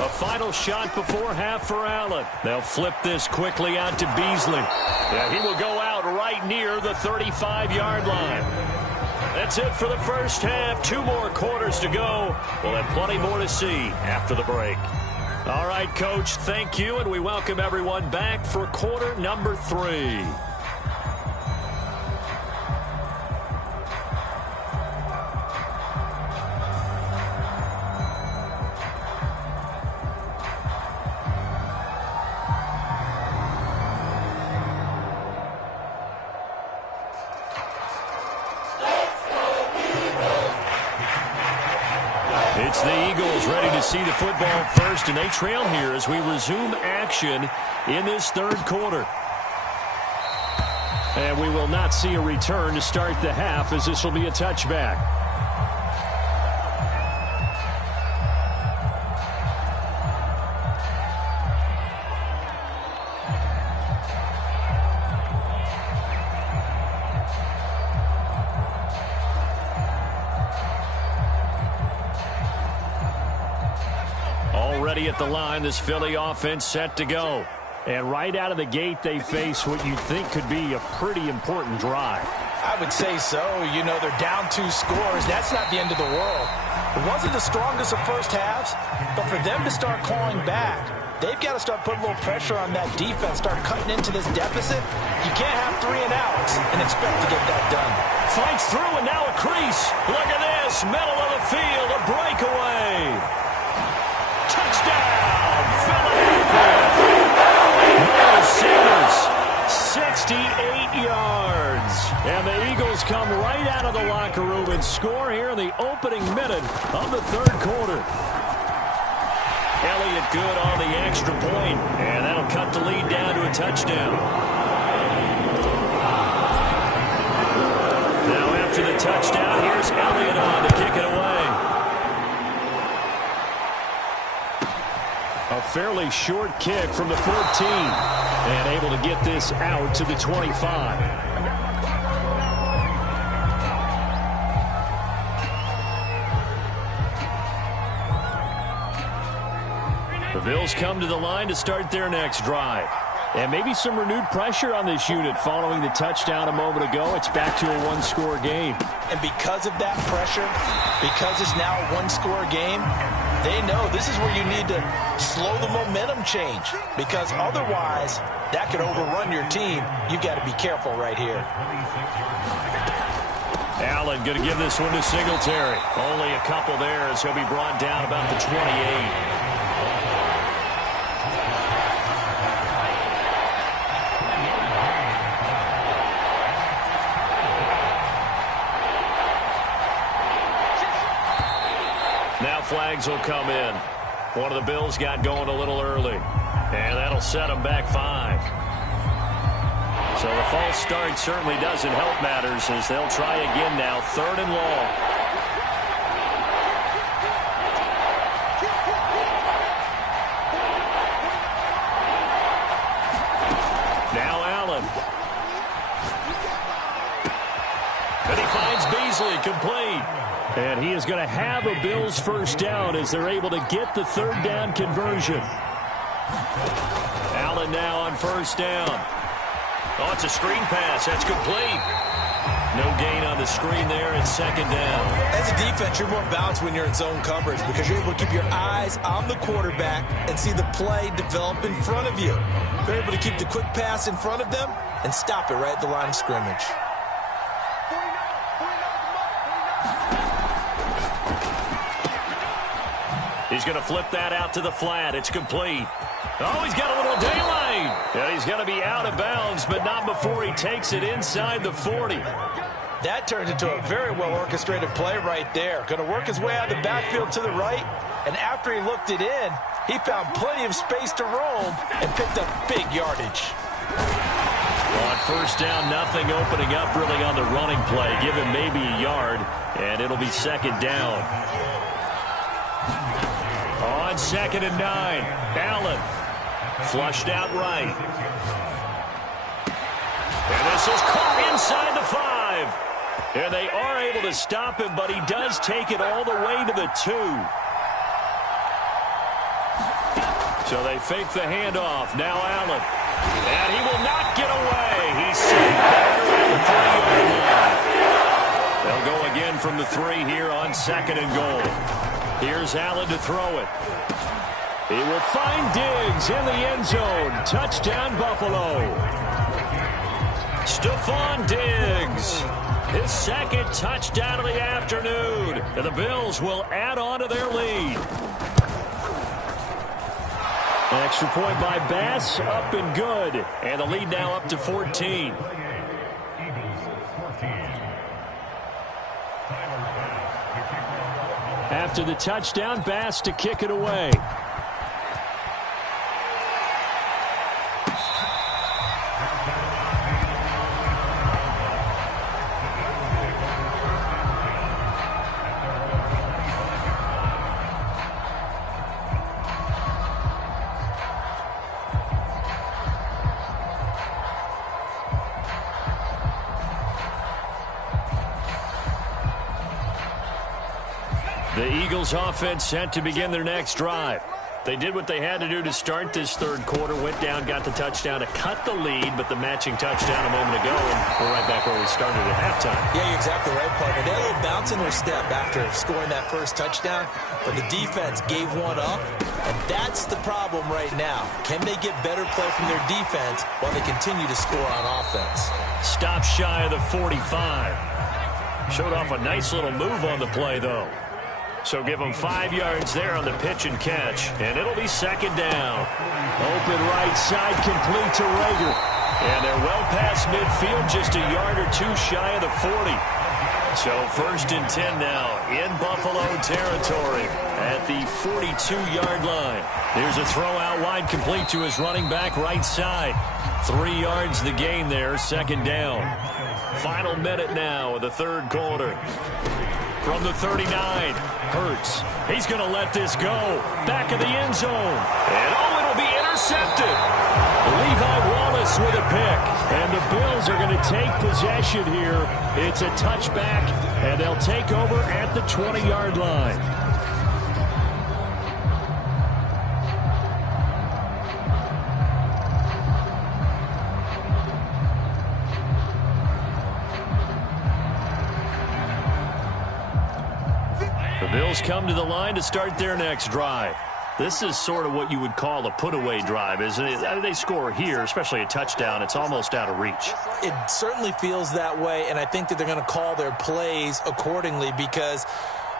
A final shot before half for Allen. They'll flip this quickly out to Beasley. Yeah, he will go out right near the 35-yard line. That's it for the first half. 2 more quarters to go. We'll have plenty more to see after the break. All right, Coach, thank you, and we welcome everyone back for quarter number 3. It's the Eagles ready to see the football first, and they trail here as we resume action in this 3rd quarter. And we will not see a return to start the half, as this will be a touchback. Already at the line, this Philly offense set to go. And right out of the gate, they face what you think could be a pretty important drive. I would say so. You know, they're down 2 scores. That's not the end of the world. It wasn't the strongest of first halves, but for them to start clawing back, they've got to start putting a little pressure on that defense, start cutting into this deficit. You can't have 3 and outs and expect to get that done. Fights through, and now a crease. Look at this. Middle of the field, a breakaway. Touchdown, Philadelphia. Miles Sanders, 68 yards. And the Eagles come right out of the locker room and score here in the opening minute of the 3rd quarter. Elliott good on the extra point, and that'll cut the lead down to a touchdown. Now after the touchdown, here's Elliott on to kick it away. A fairly short kick from the 14, and able to get this out to the 25. The Bills come to the line to start their next drive. And maybe some renewed pressure on this unit following the touchdown a moment ago. It's back to a 1-score game. And because of that pressure, because it's now a 1-score game, they know this is where you need to slow the momentum change, because otherwise that could overrun your team. You've got to be careful right here. Allen going to give this one to Singletary. Only a couple there as he'll be brought down about the 28. Now flags will come in. One of the Bills got going a little early, and that'll set them back 5. So the false start certainly doesn't help matters as they'll try again now, 3rd and long. Now Allen. And he finds Beasley, complete. And he is going to have a Bills first down as they're able to get the third down conversion. Allen now on first down. Oh, it's a screen pass. That's complete. No gain on the screen there. It's second down. As a defense, you're more balanced when you're in zone coverage because you're able to keep your eyes on the quarterback and see the play develop in front of you. You're able to keep the quick pass in front of them and stop it right at the line of scrimmage. He's going to flip that out to the flat. It's complete. Oh, he's got a little daylight. And he's going to be out of bounds, but not before he takes it inside the 40. That turned into a very well-orchestrated play right there. Going to work his way out of the backfield to the right, and after he looked it in, he found plenty of space to roam and picked up big yardage. On first down, nothing opening up really on the running play. Give him maybe a yard, and it'll be second down. On 2nd and 9, Allen flushed out right. And this is caught inside the 5. And they are able to stop him, but he does take it all the way to the 2. So they fake the handoff. Now Allen. And he will not get away. He's safe back around the 3-yard line. They'll go again from the 3 here on 2nd and goal. Here's Allen to throw it. He will find Diggs in the end zone. Touchdown, Buffalo. Stephon Diggs. His second touchdown of the afternoon. And the Bills will add on to their lead. An extra point by Bass, up and good. And the lead now up to 14. After the touchdown, Bass to kick it away. The Eagles offense set to begin their next drive. They did what they had to do to start this third quarter, went down, got the touchdown to cut the lead, but the matching touchdown a moment ago, and we're right back where we started at halftime. Yeah, you're exactly right, partner. They had a little bounce in their step after scoring that first touchdown, but the defense gave one up, and that's the problem right now. Can they get better play from their defense while they continue to score on offense? Stop shy of the 45. Showed off a nice little move on the play, though. So give them 5 yards there on the pitch and catch. And it'll be second down. Open right side, complete to Rager. And they're well past midfield, just a yard or 2 shy of the 40. So 1st and 10 now in Buffalo territory at the 42-yard line. Here's a throw out wide, complete to his running back right side. 3 yards the gain there, second down. Final minute now of the third quarter. From the 39, Hurts. He's going to let this go. Back of the end zone. And it'll be intercepted. Levi Wallace with a pick. And the Bills are going to take possession here. It's a touchback, and they'll take over at the 20-yard line. The Bills come to the line to start their next drive. This is sort of what you would call a put-away drive, isn't it? They score here, especially a touchdown. It's almost out of reach. It certainly feels that way, and I think that they're going to call their plays accordingly because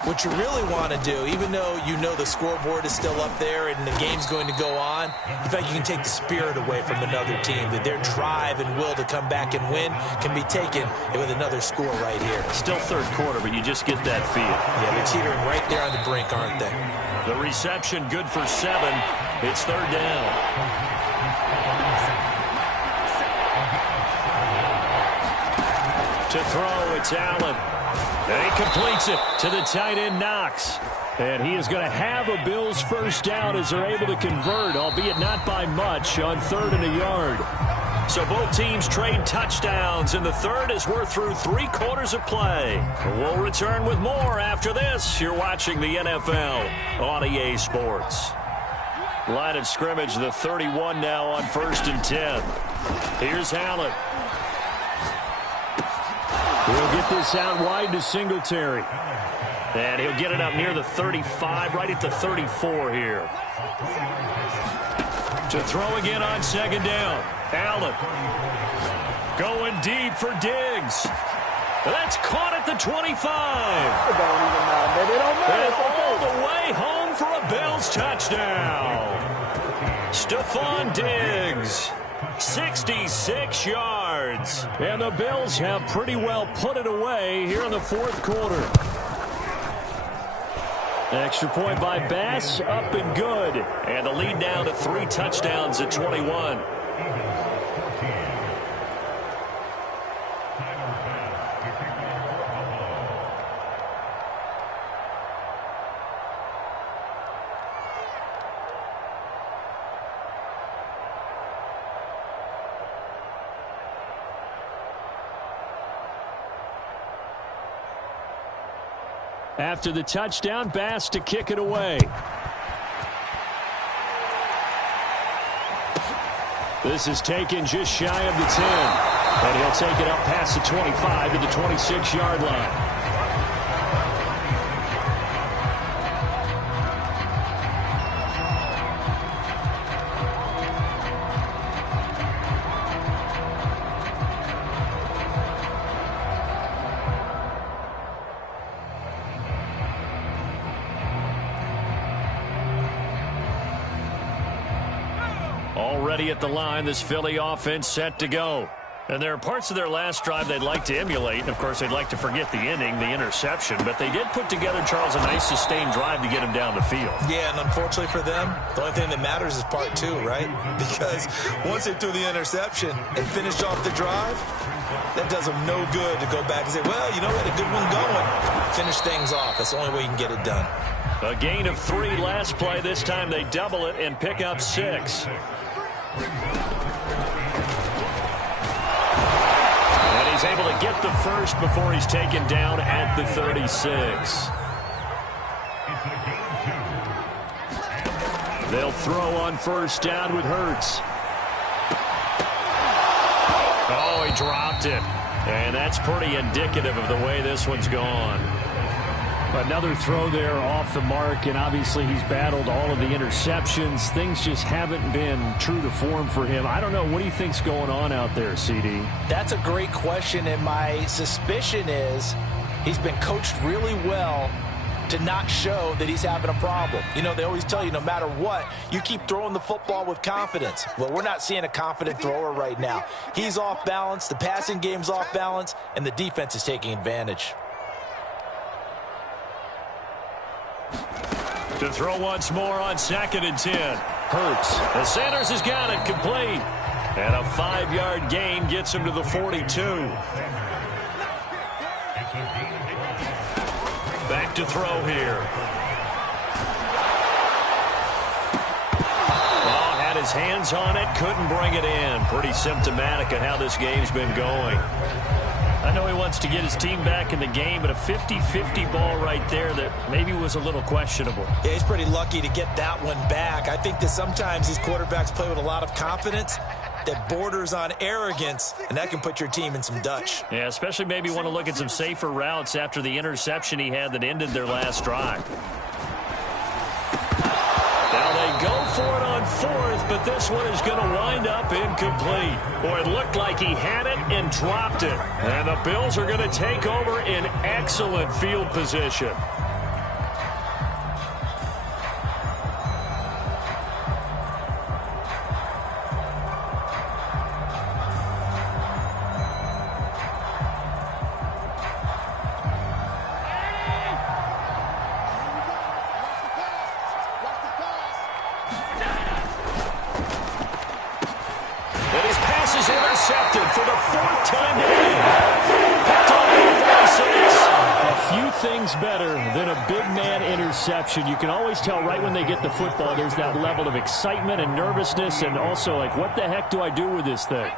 what you really want to do, even though you know the scoreboard is still up there and the game's going to go on, in fact, you can take the spirit away from another team, that their drive and will to come back and win can be taken with another score right here. Still third quarter, but you just get that feel. Yeah, they're teetering right there on the brink, aren't they? The reception good for 7. It's third down. To throw, it's Allen. And he completes it to the tight end, Knox. And he is going to have a Bills first down as they're able to convert, albeit not by much, on 3rd and a yard. So both teams trade touchdowns in the third as we're through 3 quarters of play. We'll return with more after this. You're watching the NFL on EA Sports. Line of scrimmage, the 31 now on 1st and 10. Here's Allen. He'll get this out wide to Singletary. And he'll get it up near the 35, right at the 34 here. To throw again on 2nd down. Allen going deep for Diggs. That's caught at the 25. And all the way home for a Bills touchdown. Stephon Diggs, 66 yards. And the Bills have pretty well put it away here in the 4th quarter. Extra point by Bass, up and good. And the lead now to 3 touchdowns at 21. After the touchdown, Bass to kick it away. This is taken just shy of the 10. And he'll take it up past the 25 to the 26-yard line. Already at the line, this Philly offense set to go. And there are parts of their last drive they'd like to emulate. And, of course, they'd like to forget the ending, the interception. But they did put together, Charles, a nice sustained drive to get him down the field. Yeah, and unfortunately for them, the only thing that matters is part 2, right? Because once they threw the interception and finished off the drive, that does them no good to go back and say, well, you know, we had a good one going. Finish things off. That's the only way you can get it done. A gain of 3 last play. This time they double it and pick up 6. And he's able to get the first before he's taken down at the 36. They'll throw on 1st down with Hurts. Oh, he dropped it. And that's pretty indicative of the way this one's gone. Another throw there off the mark, and obviously he's battled all of the interceptions. Things just haven't been true to form for him. I don't know. What do you think's going on out there, CD? That's a great question, and my suspicion is he's been coached really well to not show that he's having a problem. You know, they always tell you no matter what, you keep throwing the football with confidence. Well, we're not seeing a confident thrower right now. He's off balance, the passing game's off balance, and the defense is taking advantage. To throw once more on 2nd and 10. Hurts. And Sanders has got it complete. And a 5-yard gain gets him to the 42. Back to throw here. Oh, had his hands on it, couldn't bring it in. Pretty symptomatic of how this game's been going. I know he wants to get his team back in the game, but a 50-50 ball right there that maybe was a little questionable. Yeah, he's pretty lucky to get that one back. I think that sometimes these quarterbacks play with a lot of confidence that borders on arrogance, and that can put your team in some Dutch. Yeah, especially maybe want to look at some safer routes after the interception he had that ended their last drive. Now they go for it on 4th, but this one is going to wind up incomplete. Boy, it looked like he had it and dropped it. And the Bills are going to take over in excellent field position. Intercepted for the 4th time today. Picked off the 46. A few things better than a big man interception. You can always tell right when they get the football, there's that level of excitement and nervousness, and also like, what the heck do I do with this thing?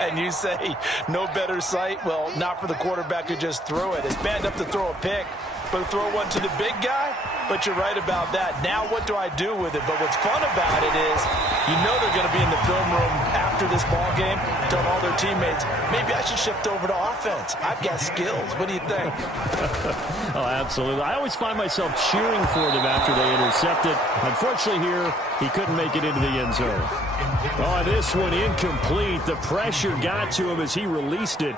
And you say no better sight? Well, not for the quarterback who just threw it. It's bad enough to throw a pick, but to throw one to the big guy? But you're right about that. Now what do I do with it? But what's fun about it is you know they're going to be in the film room after this ball game telling all their teammates, maybe I should shift over to offense. I've got skills. What do you think? Oh, absolutely. I always find myself cheering for them after they intercept it. Unfortunately here, he couldn't make it into the end zone. Oh, this one incomplete. The pressure got to him as he released it.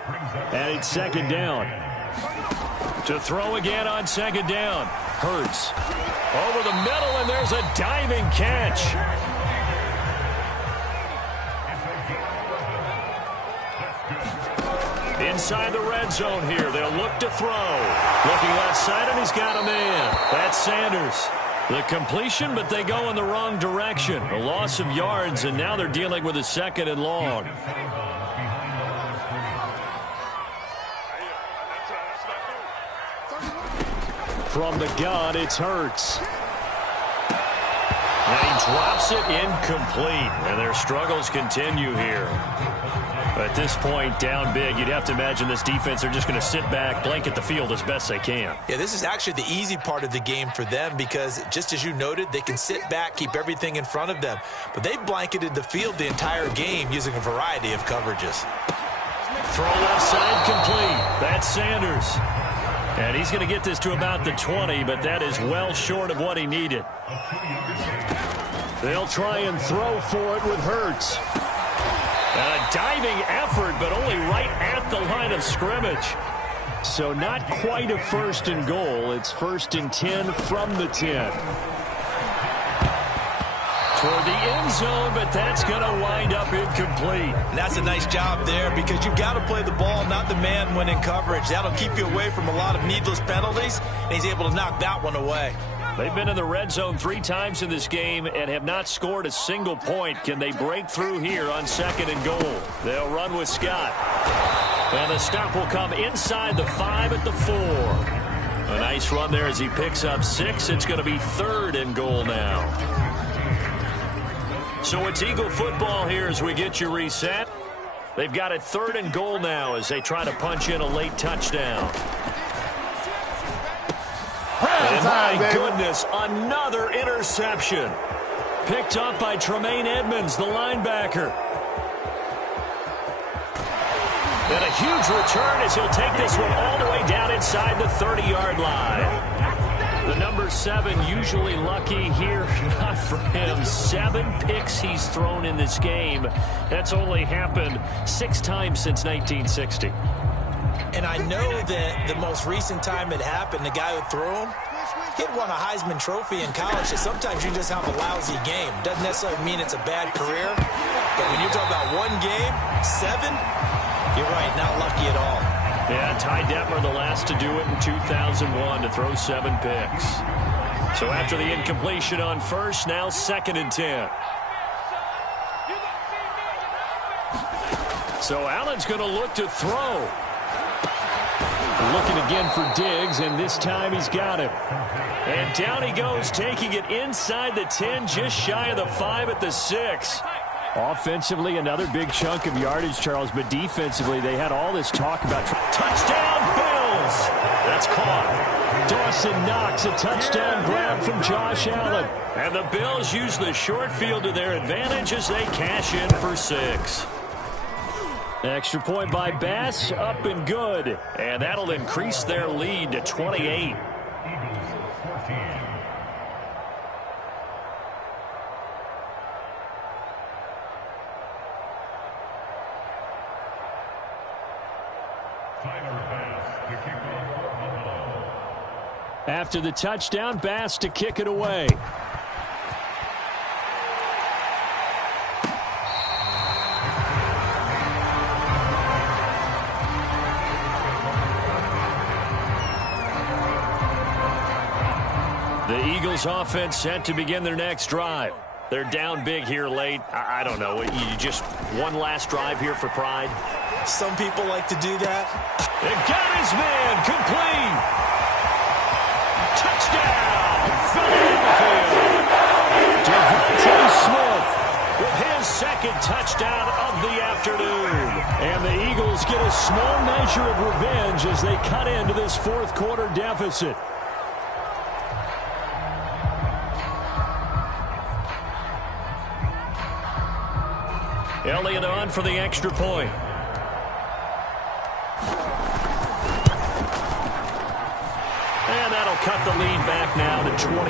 And it's second down. To throw again on second down. Hurts. Over the middle, and there's a diving catch. Inside the red zone here. They'll look to throw. Looking left side, and he's got a man. That's Sanders. The completion, but they go in the wrong direction. A loss of yards, and now they're dealing with a second and long. From the gun, it's Hurts. And he drops it incomplete. And their struggles continue here. At this point, down big, you'd have to imagine this defense are just going to sit back, blanket the field as best they can. Yeah, this is actually the easy part of the game for them because, just as you noted, they can sit back, keep everything in front of them. But they've blanketed the field the entire game using a variety of coverages. Throw left side complete. That's Sanders. And he's going to get this to about the 20, but that is well short of what he needed. They'll try and throw for it with Hurts. And a diving effort, but only right at the line of scrimmage. So not quite a first and goal. It's first and 10 from the 10. Toward the end zone, but that's going to wind up incomplete. And that's a nice job there because you've got to play the ball, not the man when in coverage. That'll keep you away from a lot of needless penalties, and he's able to knock that one away. They've been in the red zone 3 times in this game and have not scored a single point. Can they break through here on second and goal? They'll run with Scott. And the stop will come inside the 5 at the 4. A nice run there as he picks up 6. It's going to be third and goal now. So it's Eagle football here as we get you reset. They've got it third and goal now as they try to punch in a late touchdown. And my goodness, another interception. Picked up by Tremaine Edmonds, the linebacker. And a huge return as he'll take this one all the way down inside the 30-yard line. The number 7 usually lucky here, not for him. 7 picks he's thrown in this game. That's only happened 6 times since 1960. And I know that the most recent time it happened, the guy who threw him, he'd won a Heisman Trophy in college. So sometimes you just have a lousy game. Doesn't necessarily mean it's a bad career. But when you're talking about one game, 7, you're right, not lucky at all. Yeah, Ty Detmer, the last to do it in 2001, to throw 7 picks. So after the incompletion on first, now second and 10. So Allen's going to look to throw. Looking again for Diggs, and this time he's got him. And down he goes, taking it inside the 10, just shy of the 5 at the 6. Offensively, another big chunk of yardage, Charles, but defensively, they had all this talk about touchdown Bills. That's caught. Dawson Knox, a touchdown grab from Josh Allen. And the Bills use the short field to their advantage as they cash in for 6. Extra point by Bass, up and good. And that'll increase their lead to 28. After the touchdown, Bass to kick it away. The Eagles offense set to begin their next drive. They're down big here late. I don't know. You just one last drive here for pride? Some people like to do that. It got his man complete. Touchdown, Philadelphia. Devontae Smith with his second touchdown of the afternoon. And the Eagles get a small measure of revenge as they cut into this fourth quarter deficit. Elliott on for the extra point. And that'll cut the lead back now to 21.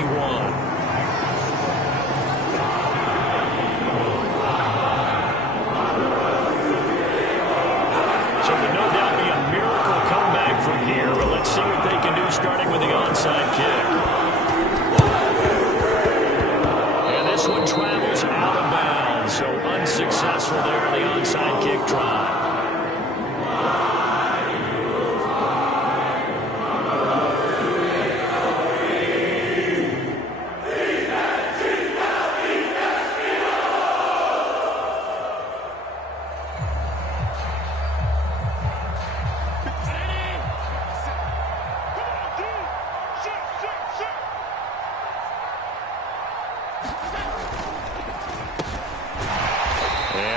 So it would no doubt be a miracle comeback from here, but let's see what they can do starting with the onside kick. And this one travels out of bounds, so unsuccessful there in the onside kick drive.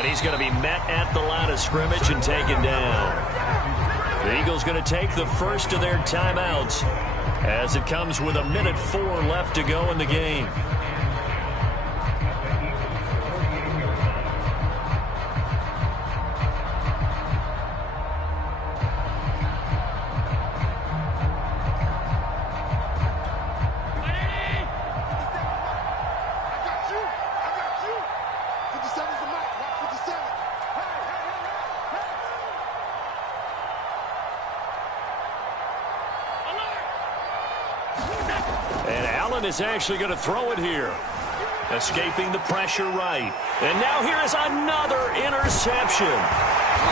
He's going to be met at the line of scrimmage and taken down. The Eagles going to take the first of their timeouts as it comes with 1:04 left to go in the game. Is actually going to throw it here. Escaping the pressure right. And now here is another interception.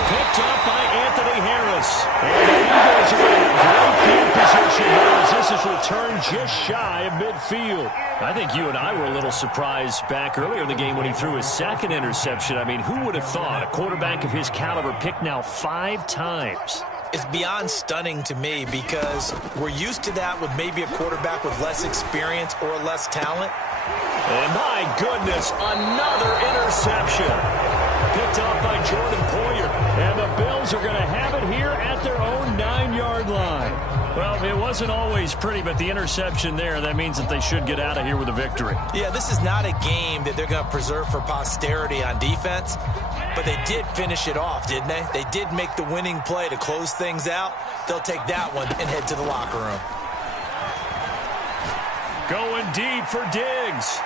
Picked up by Anthony Harris. And the Eagles are in great field position here as this is returned just shy of midfield. I think you and I were a little surprised back earlier in the game when he threw his second interception. I mean, who would have thought a quarterback of his caliber picked now 5 times? It's beyond stunning to me because we're used to that with maybe a quarterback with less experience or less talent. And my goodness, another interception. Picked off by Jordan Poyer. And the Bills are going to have it here at their own 9-yard line. Well, it wasn't always pretty, but the interception there, that means that they should get out of here with a victory. Yeah, this is not a game that they're going to preserve for posterity on defense. But they did finish it off, didn't they? They did make the winning play to close things out. They'll take that one and head to the locker room. Going deep for Diggs.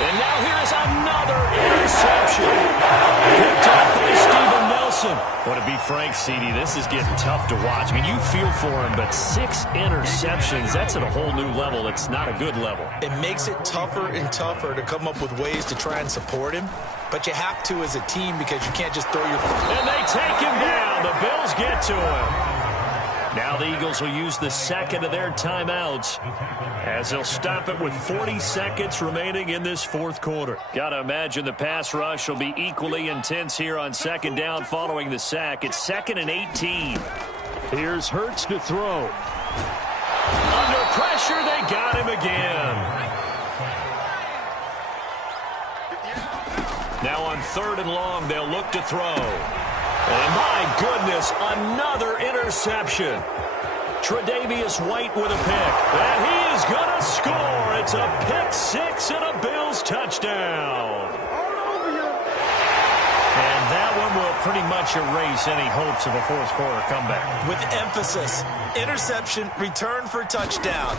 And now here is another interception. Picked up by Steven Nelson. Well, to be frank, CD, this is getting tough to watch. I mean, you feel for him, but 6 interceptions, that's at a whole new level. It's not a good level. It makes it tougher and tougher to come up with ways to try and support him. But you have to as a team because you can't just throw your... And they take him down. The Bills get to him. Now the Eagles will use the second of their timeouts as they'll stop it with 40 seconds remaining in this fourth quarter. Got to imagine the pass rush will be equally intense here on second down following the sack. It's 2nd and 18. Here's Hurts to throw. Under pressure, they got him again. Now on 3rd and long, they'll look to throw. And my goodness, another interception. Tre'Davious White with a pick. And he is going to score. It's a pick 6 and a Bills touchdown. And that one will pretty much erase any hopes of a fourth quarter comeback. With emphasis, interception, return for touchdown.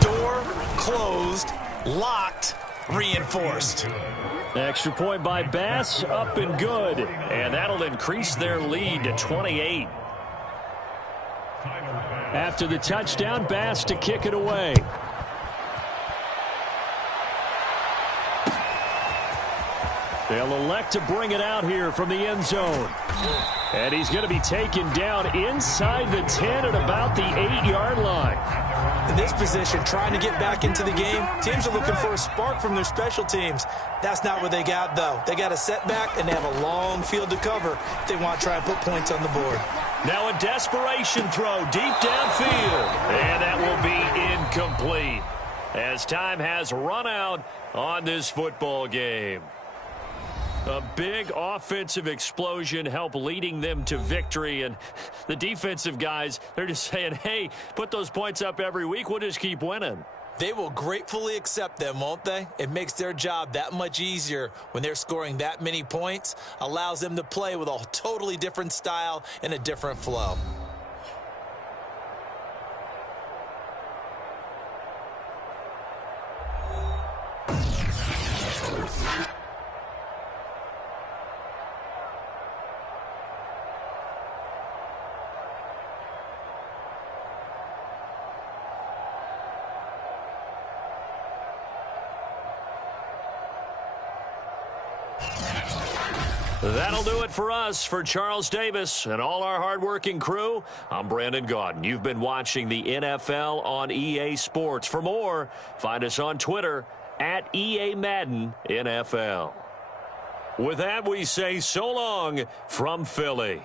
Door closed, locked, reinforced. Extra point by Bass, up and good. And that'll increase their lead to 28. After the touchdown, Bass to kick it away. They'll elect to bring it out here from the end zone. And he's going to be taken down inside the 10 at about the 8-yard line. In this position, trying to get back into the game, teams are looking for a spark from their special teams. That's not what they got, though. They got a setback, and they have a long field to cover if they want to try and put points on the board. Now a desperation throw deep downfield. And that will be incomplete as time has run out on this football game. A big offensive explosion helped leading them to victory. And the defensive guys, they're just saying, hey, put those points up every week. We'll just keep winning. They will gratefully accept them, won't they? It makes their job that much easier when they're scoring that many points. Allows them to play with a totally different style and a different flow. That'll do it for us. For Charles Davis and all our hardworking crew, I'm Brandon Gaudin. You've been watching the NFL on EA Sports. For more, find us on Twitter at EA Madden NFL. With that, we say so long from Philly.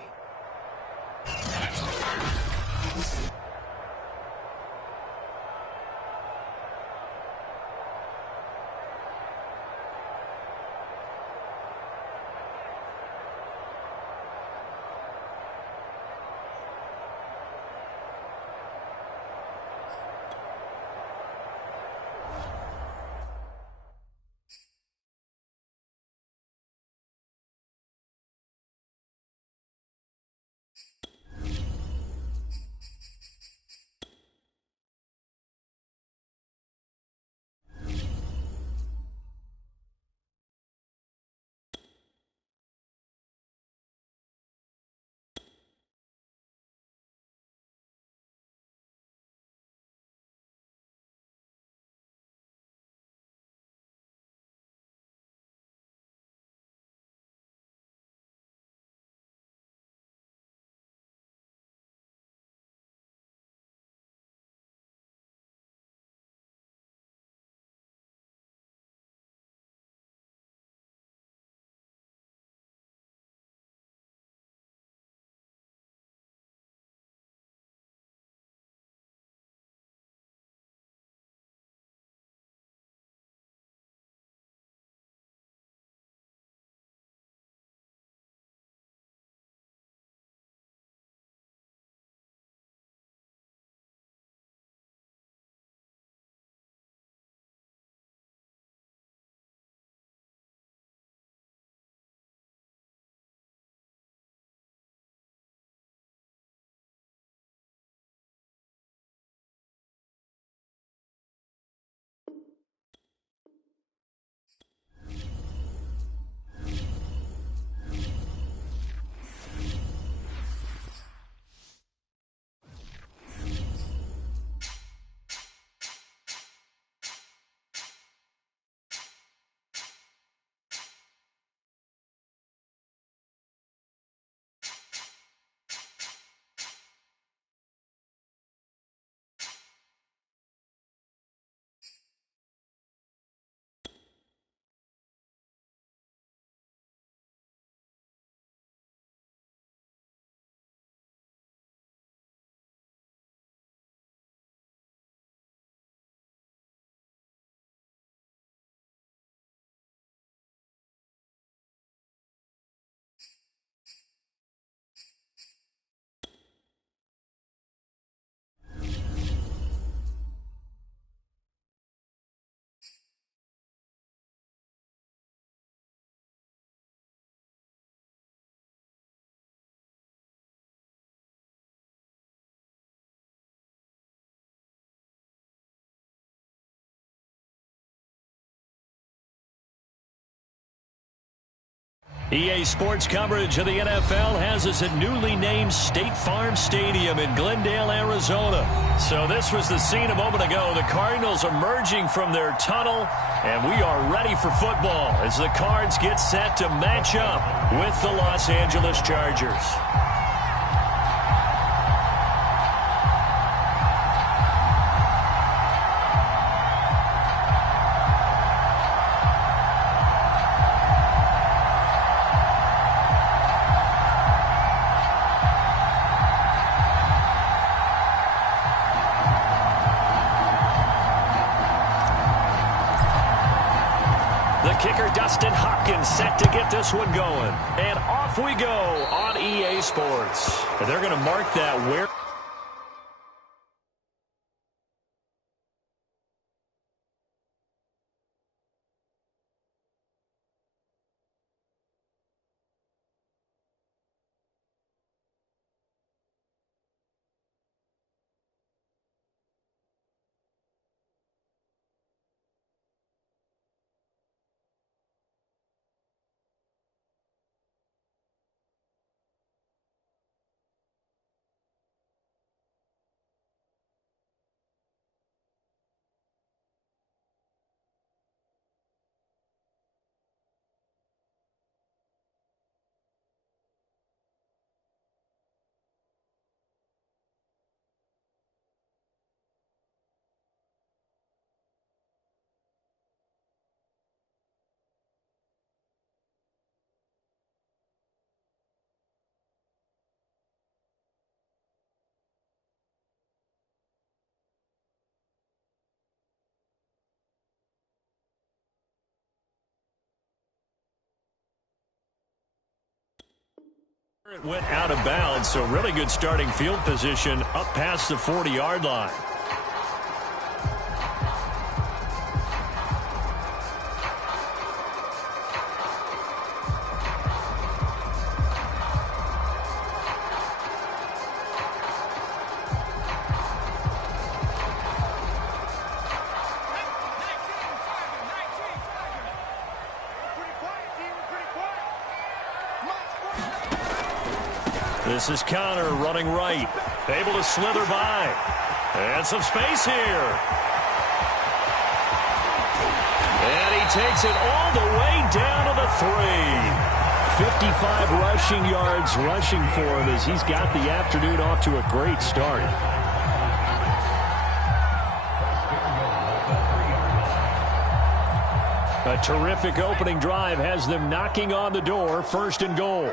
EA Sports coverage of the NFL has us at newly named State Farm Stadium in Glendale, Arizona. So this was the scene a moment ago. The Cardinals emerging from their tunnel, and we are ready for football as the Cards get set to match up with the Los Angeles Chargers. Set to get this one going. And off we go on EA Sports. They're going to mark that where... It went out of bounds, so really good starting field position up past the 40-yard line. This is Connor running right. Able to slither by. And some space here. And he takes it all the way down to the 3. 55 rushing yards rushing for him as he's got the afternoon off to a great start. A terrific opening drive has them knocking on the door. 1st and goal.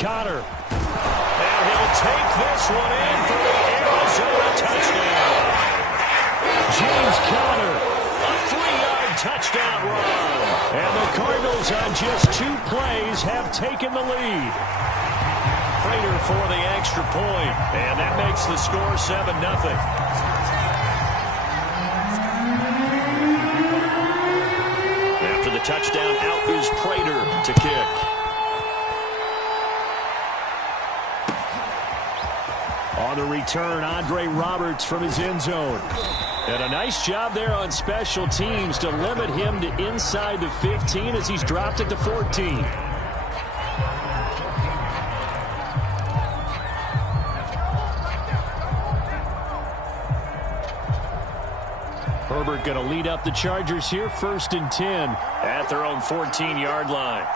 Connor. And he'll take this one in for the Arizona touchdown. James Conner, a 3-yard touchdown run. And the Cardinals on just 2 plays have taken the lead. Prater for the extra point. And that makes the score 7-0. After the touchdown, out is Prater to kick. On the return, Andre Roberts from his end zone. And a nice job there on special teams to limit him to inside the 15 as he's dropped it to 14. Herbert going to lead up the Chargers here, 1st and 10 at their own 14-yard line.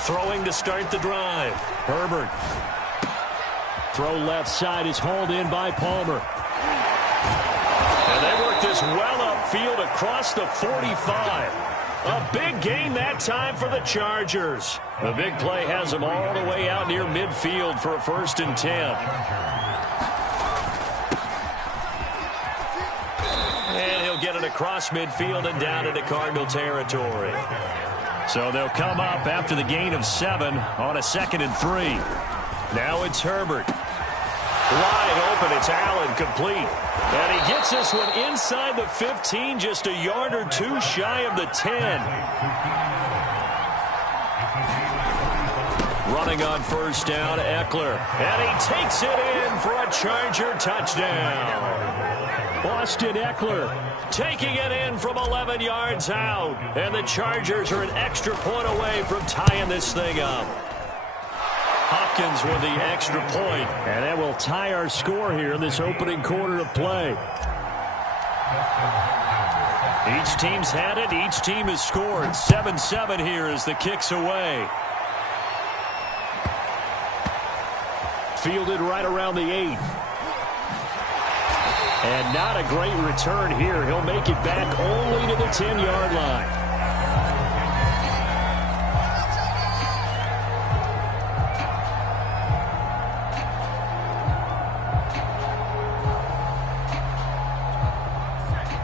Throwing to start the drive. Herbert. Throw left side is hauled in by Palmer. And they work this well upfield across the 45. A big gain that time for the Chargers. The big play has them all the way out near midfield for a 1st and 10. And he'll get it across midfield and down into Cardinal territory. So they'll come up after the gain of 7 on a 2nd and 3. Now it's Herbert. Wide open, it's Allen, complete. And he gets this one inside the 15, just a yard or 2 shy of the 10. Running on 1st down, Eckler. And he takes it in for a Charger touchdown. Austin Eckler taking it in from 11 yards out. And the Chargers are an extra point away from tying this thing up. Hopkins with the extra point. And that will tie our score here in this opening quarter of play. Each team's had it. Each team has scored. 7-7 here as the kick's away. Fielded right around the 8. And not a great return here. He'll make it back only to the 10-yard line.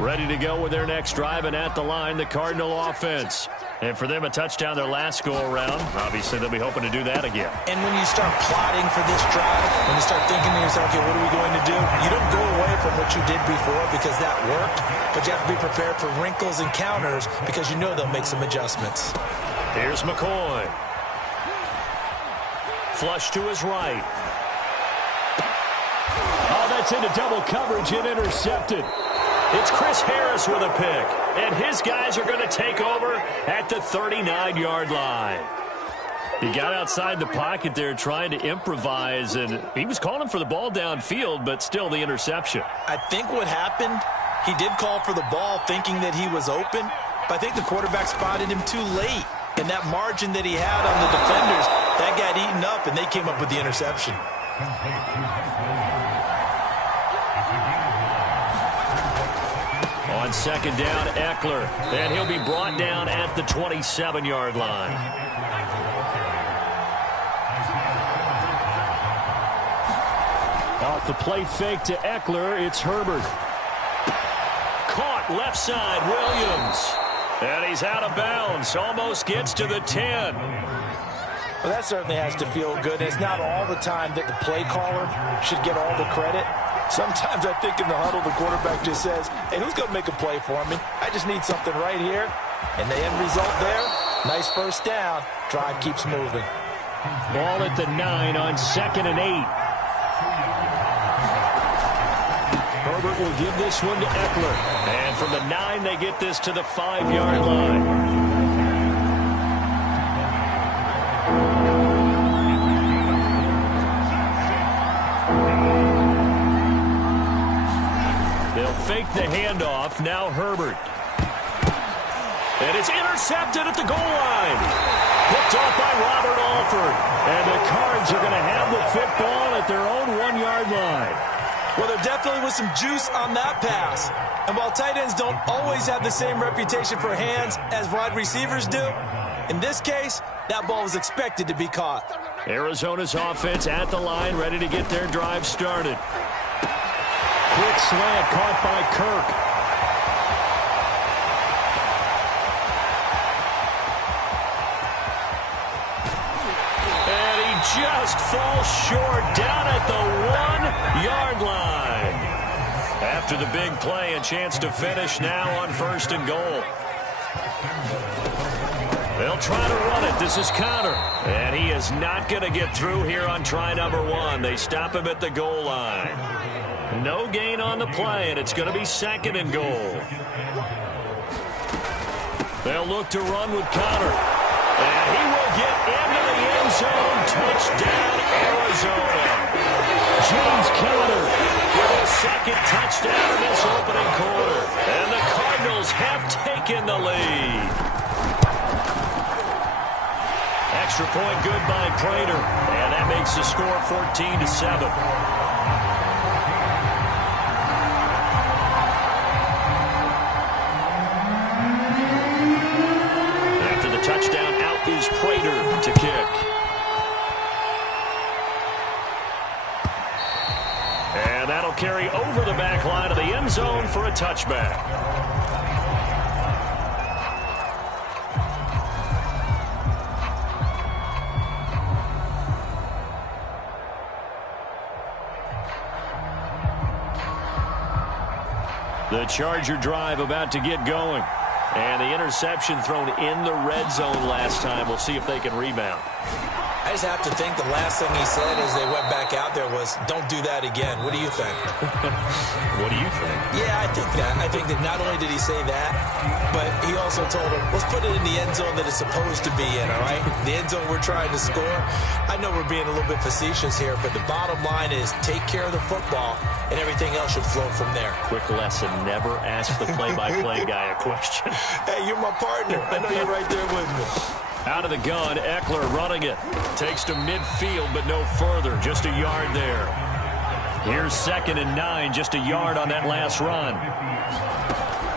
Ready to go with their next drive, and at the line, the Cardinal offense. And for them, a touchdown their last go-around. Obviously, they'll be hoping to do that again. And when you start plotting for this drive, when you start thinking to yourself, okay, what are we going to do? You don't go away from what you did before because that worked, but you have to be prepared for wrinkles and counters because you know they'll make some adjustments. Here's McCoy. Flush to his right. Oh, that's into double coverage and intercepted. It's Chris Harris with a pick, and his guys are going to take over at the 39-yard line. He got outside the pocket there trying to improvise, and he was calling for the ball downfield, but still the interception. I think what happened, he did call for the ball thinking that he was open, but I think the quarterback spotted him too late. And that margin that he had on the defenders, that got eaten up, and they came up with the interception. On second down, Eckler, and he'll be brought down at the 27-yard line. Off the play fake to Eckler, it's Herbert. Caught left side, Williams. And he's out of bounds, almost gets to the 10. Well, that certainly has to feel good. And it's not all the time that the play caller should get all the credit. Sometimes I think in the huddle, the quarterback just says, hey, who's going to make a play for me? I just need something right here. And the end result there, nice first down. Drive keeps moving. Ball at the 9 on 2nd and 8. Herbert will give this one to Eckler. And from the 9, they get this to the 5-yard line. Fake the handoff. Now Herbert. And it's intercepted at the goal line. Picked off by Robert Alford. And the Cards are going to have the football at their own 1-yard line. Well, there definitely was some juice on that pass. And while tight ends don't always have the same reputation for hands as wide receivers do, in this case, that ball was expected to be caught. Arizona's offense at the line, ready to get their drive started. Quick slant caught by Kirk. And he just falls short down at the 1-yard line. After the big play, a chance to finish now on 1st and goal. They'll try to run it. This is Connor. And he is not going to get through here on try number 1. They stop him at the goal line. No gain on the play, and it's going to be 2nd and goal. They'll look to run with Connor. And he will get into the end zone. Touchdown, Arizona. James Conner with his 2nd touchdown in this opening quarter. And the Cardinals have taken the lead. Extra point good by Prater. And that makes the score 14-7. Touchdown, out is Prater to kick. And that'll carry over the back line of the end zone for a touchback. The Charger drive about to get going. And the interception thrown in the red zone last time. We'll see if they can rebound. I I just have to think the last thing he said as they went back out there was, don't do that again. What do you think? What do you think? Yeah, I think that. I think that not only did he say that, but he also told him, let's put it in the end zone that it's supposed to be in, all right? The end zone we're trying to score. I know we're being a little bit facetious here, but the bottom line is take care of the football, and everything else should flow from there. Quick lesson, never ask the play-by-play guy a question. Hey, you're my partner. I know you're right there with me. Out of the gun, Eckler running it. Takes to midfield, but no further. Just a yard there. Here's 2nd and 9, just a yard on that last run.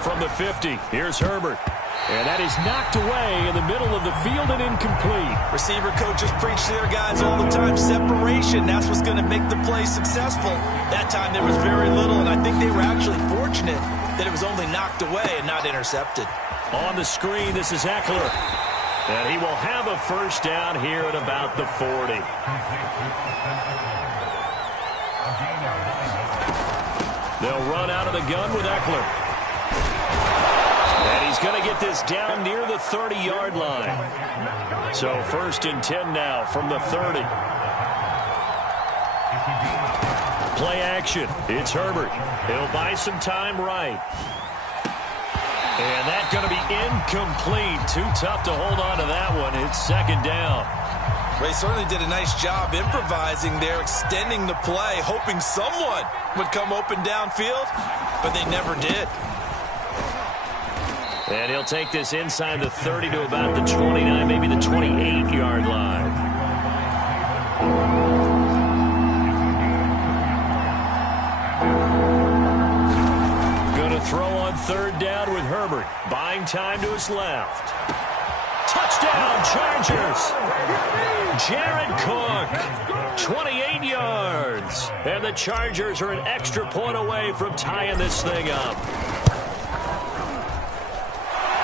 From the 50, here's Herbert. And that is knocked away in the middle of the field and incomplete. Receiver coaches preach to their guys all the time, separation. That's what's going to make the play successful. That time there was very little, and I think they were actually fortunate that it was only knocked away and not intercepted. On the screen, this is Eckler. And he will have a first down here at about the 40. They'll run out of the gun with Eckler. And he's going to get this down near the 30-yard line. So 1st and 10 now from the 30. Play action. It's Herbert. He'll buy some time right. And that's going to be incomplete. Too tough to hold on to that one. It's 2nd down. They certainly did a nice job improvising there, extending the play, hoping someone would come open downfield, but they never did. And he'll take this inside the 30 to about the 29, maybe the 28-yard line. Throw on 3rd down with Herbert. Buying time to his left. Touchdown, Chargers. Jared Cook, 28 yards. And the Chargers are an extra point away from tying this thing up.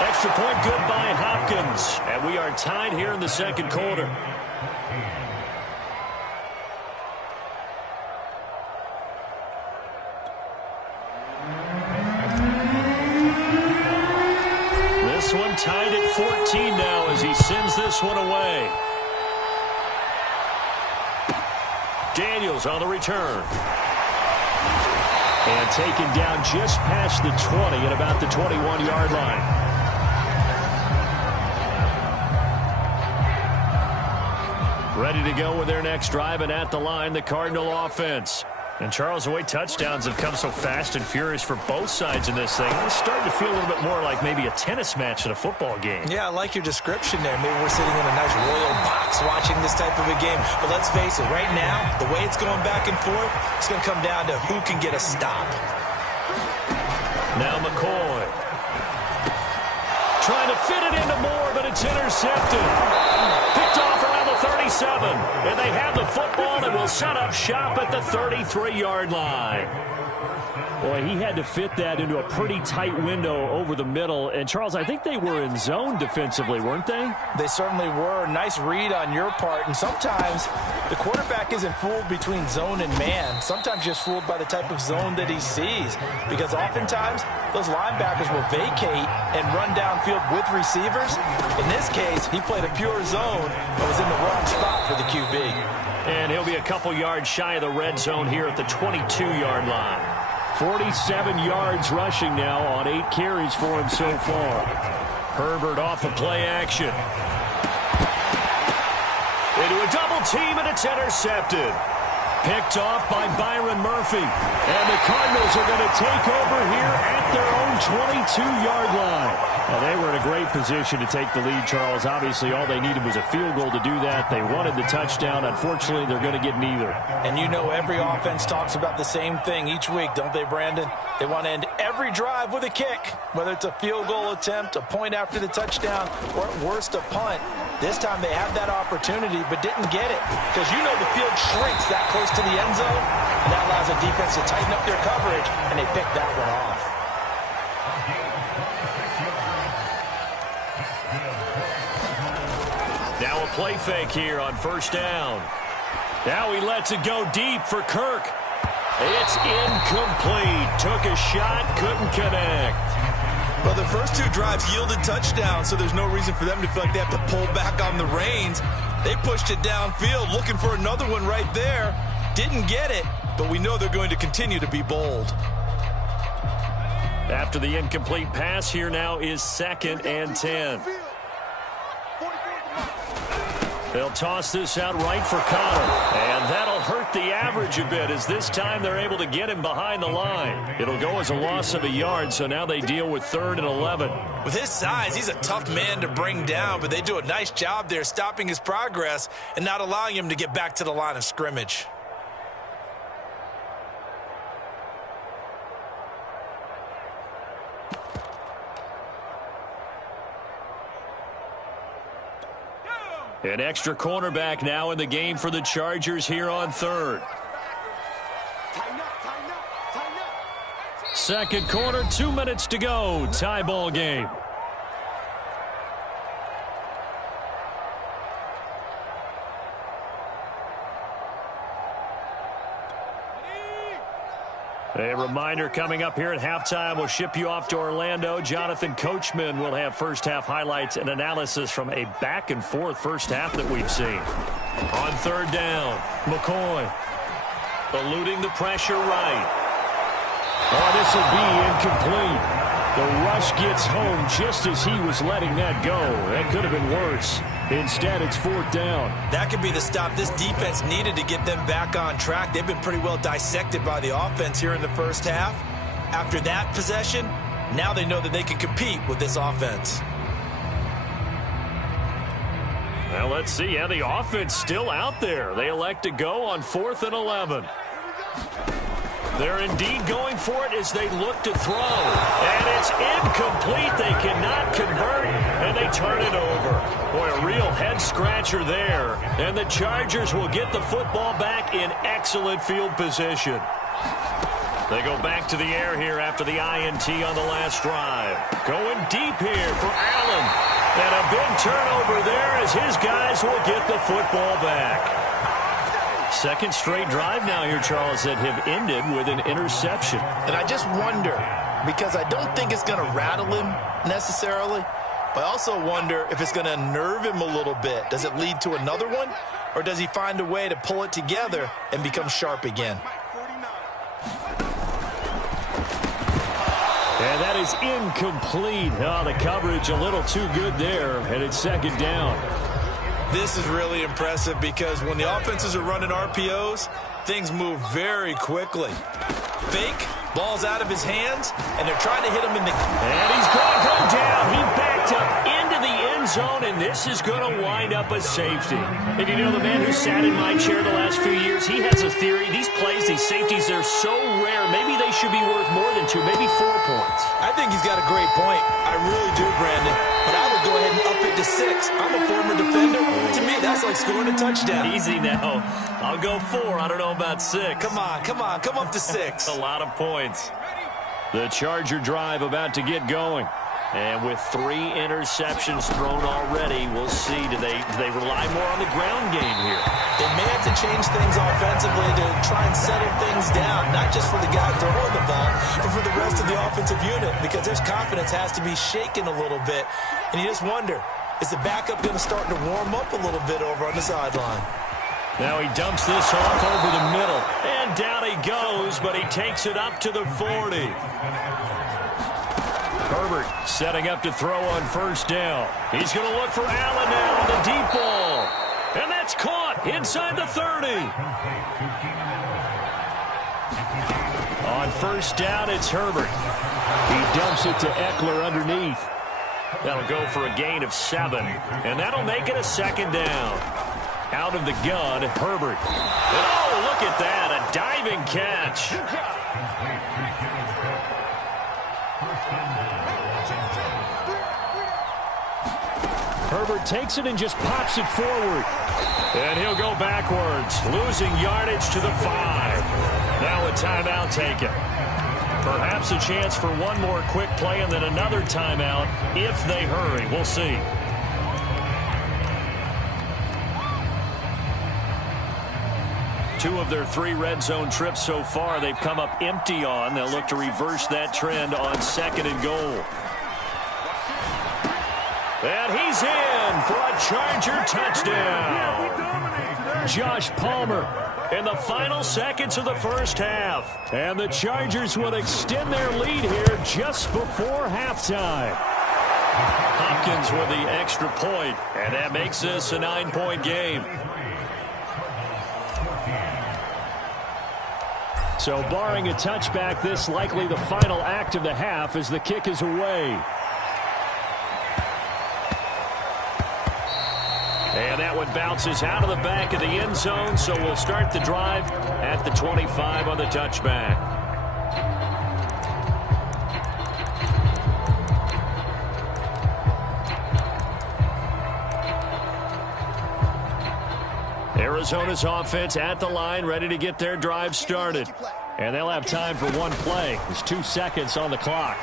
Extra point good by Hopkins. And we are tied here in the 2nd quarter. This one tied at 14 now as he sends this one away. Daniels on the return. And taken down just past the 20 at about the 21-yard line. Ready to go with their next drive, and at the line, the Cardinal offense. And, Charles, the way touchdowns have come so fast and furious for both sides in this thing, it's starting to feel a little bit more like maybe a tennis match in a football game. Yeah, I like your description there. Maybe we're sitting in a nice royal box watching this type of a game. But let's face it, right now, the way it's going back and forth, it's going to come down to who can get a stop. Now McCoy. Trying to fit it into Moore, but it's intercepted. Picked off around the 37. And they have the football and will set up shop at the 33-yard line. Boy, he had to fit that into a pretty tight window over the middle. And, Charles, I think they were in zone defensively, weren't they? They certainly were. Nice read on your part. And sometimes the quarterback isn't fooled between zone and man. Sometimes just fooled by the type of zone that he sees. Because oftentimes those linebackers will vacate and run downfield with receivers. In this case, he played a pure zone but was in the wrong spot for the QB. And he'll be a couple yards shy of the red zone here at the 22-yard line. 47 yards rushing now on 8 carries for him so far. Herbert off the play action. Into a double team, and it's intercepted. Picked off by Byron Murphy. And the Cardinals are going to take over here at their own 22-yard line. Well, they were in a great position to take the lead, Charles. Obviously, all they needed was a field goal to do that. They wanted the touchdown. Unfortunately, they're going to get neither. And you know every offense talks about the same thing each week, don't they, Brandon? They want to end every drive with a kick, whether it's a field goal attempt, a point after the touchdown, or at worst, a punt. This time they had that opportunity but didn't get it because you know the field shrinks that close to the end zone, and that allows the defense to tighten up their coverage, and they picked that one off. Now a play fake here on 1st down. Now he lets it go deep for Kirk. It's incomplete. Took a shot, couldn't connect. Well, the first 2 drives yielded touchdowns, so there's no reason for them to feel like they have to pull back on the reins. They pushed it downfield, looking for another one right there. Didn't get it, but we know they're going to continue to be bold. After the incomplete pass, here now is 2nd and 10. They'll toss this out right for Connor. And that'll hurt the average a bit as this time they're able to get him behind the line. It'll go as a loss of a yard, so now they deal with 3rd and 11. With his size, he's a tough man to bring down, but they do a nice job there stopping his progress and not allowing him to get back to the line of scrimmage. An extra cornerback now in the game for the Chargers here on 3rd. Second quarter, 2 minutes to go. Tie ball game. A reminder coming up here at halftime. We'll ship you off to Orlando. Jonathan Coachman will have first-half highlights and analysis from a back-and-forth first half that we've seen. On 3rd down, McCoy eluding the pressure right. Oh, this will be incomplete. The rush gets home just as he was letting that go. That could have been worse. Instead, it's 4th down. That could be the stop this defense needed to get them back on track. They've been pretty well dissected by the offense here in the first half. After that possession, now they know that they can compete with this offense. Well, let's see. Yeah, the offense still out there. They elect to go on 4th and 11. They're indeed going for it as they look to throw. And it's incomplete. They cannot convert, and they turn it over. Boy, a real head-scratcher there. And the Chargers will get the football back in excellent field position. They go back to the air here after the INT on the last drive. Going deep here for Allen. And a big turnover there as his guys will get the football back. Second straight drive now here, Charles, that have ended with an interception. And I just wonder, because I don't think it's going to rattle him necessarily, but I also wonder if it's going to unnerve him a little bit. Does it lead to another one, or does he find a way to pull it together and become sharp again? And that is incomplete. Oh, the coverage a little too good there, and it's 2nd down. This is really impressive because when the offenses are running RPOs, things move very quickly. Fake, ball's out of his hands, and they're trying to hit him in the... And he's going to go down. He backed up into the end zone, and this is going to wind up a safety. And you know, the man who sat in my chair the last few years, he has a theory. These plays, these safeties, they're so rare. Maybe they should be worth more than 2, maybe 4 points. I think he's got a great point. I really do, Brandon. But I would go ahead and up it to 6. I'm a former defender. To me, that's like scoring a touchdown. Easy now. I'll go 4. I don't know about 6. Come on. Come up to 6. A lot of points. The Charger drive about to get going. And with 3 interceptions thrown already, we'll see. Do they rely more on the ground game here? They may have to change things offensively to try and settle things down, not just for the guy throwing the ball, but for the rest of the offensive unit, because their confidence has to be shaken a little bit. And you just wonder, is the backup going to start to warm up a little bit over on the sideline? Now he dumps this off over the middle. And down he goes, but he takes it up to the 40. Herbert setting up to throw on 1st down. He's going to look for Allen now on the deep ball. And that's caught inside the 30. On 1st down, it's Herbert. He dumps it to Eckler underneath. That'll go for a gain of 7. And that'll make it a 2nd down. Out of the gun, Herbert. And oh, look at that, a diving catch. Herbert takes it and just pops it forward. And he'll go backwards, losing yardage to the 5. Now a timeout taken. Perhaps a chance for one more quick play and then another timeout if they hurry. We'll see. Two of their 3 red zone trips so far, they've come up empty on. They'll look to reverse that trend on 2nd and goal. And he's in for a Charger touchdown. Josh Palmer in the final seconds of the first half. And the Chargers will extend their lead here just before halftime. Hopkins with the extra point, and that makes this a 9-point game. So barring a touchback, this likely the final act of the half as the kick is away. And that one bounces out of the back of the end zone, so we'll start the drive at the 25 on the touchback. Arizona's offense at the line, ready to get their drive started. And they'll have time for one play. There's 2 seconds on the clock.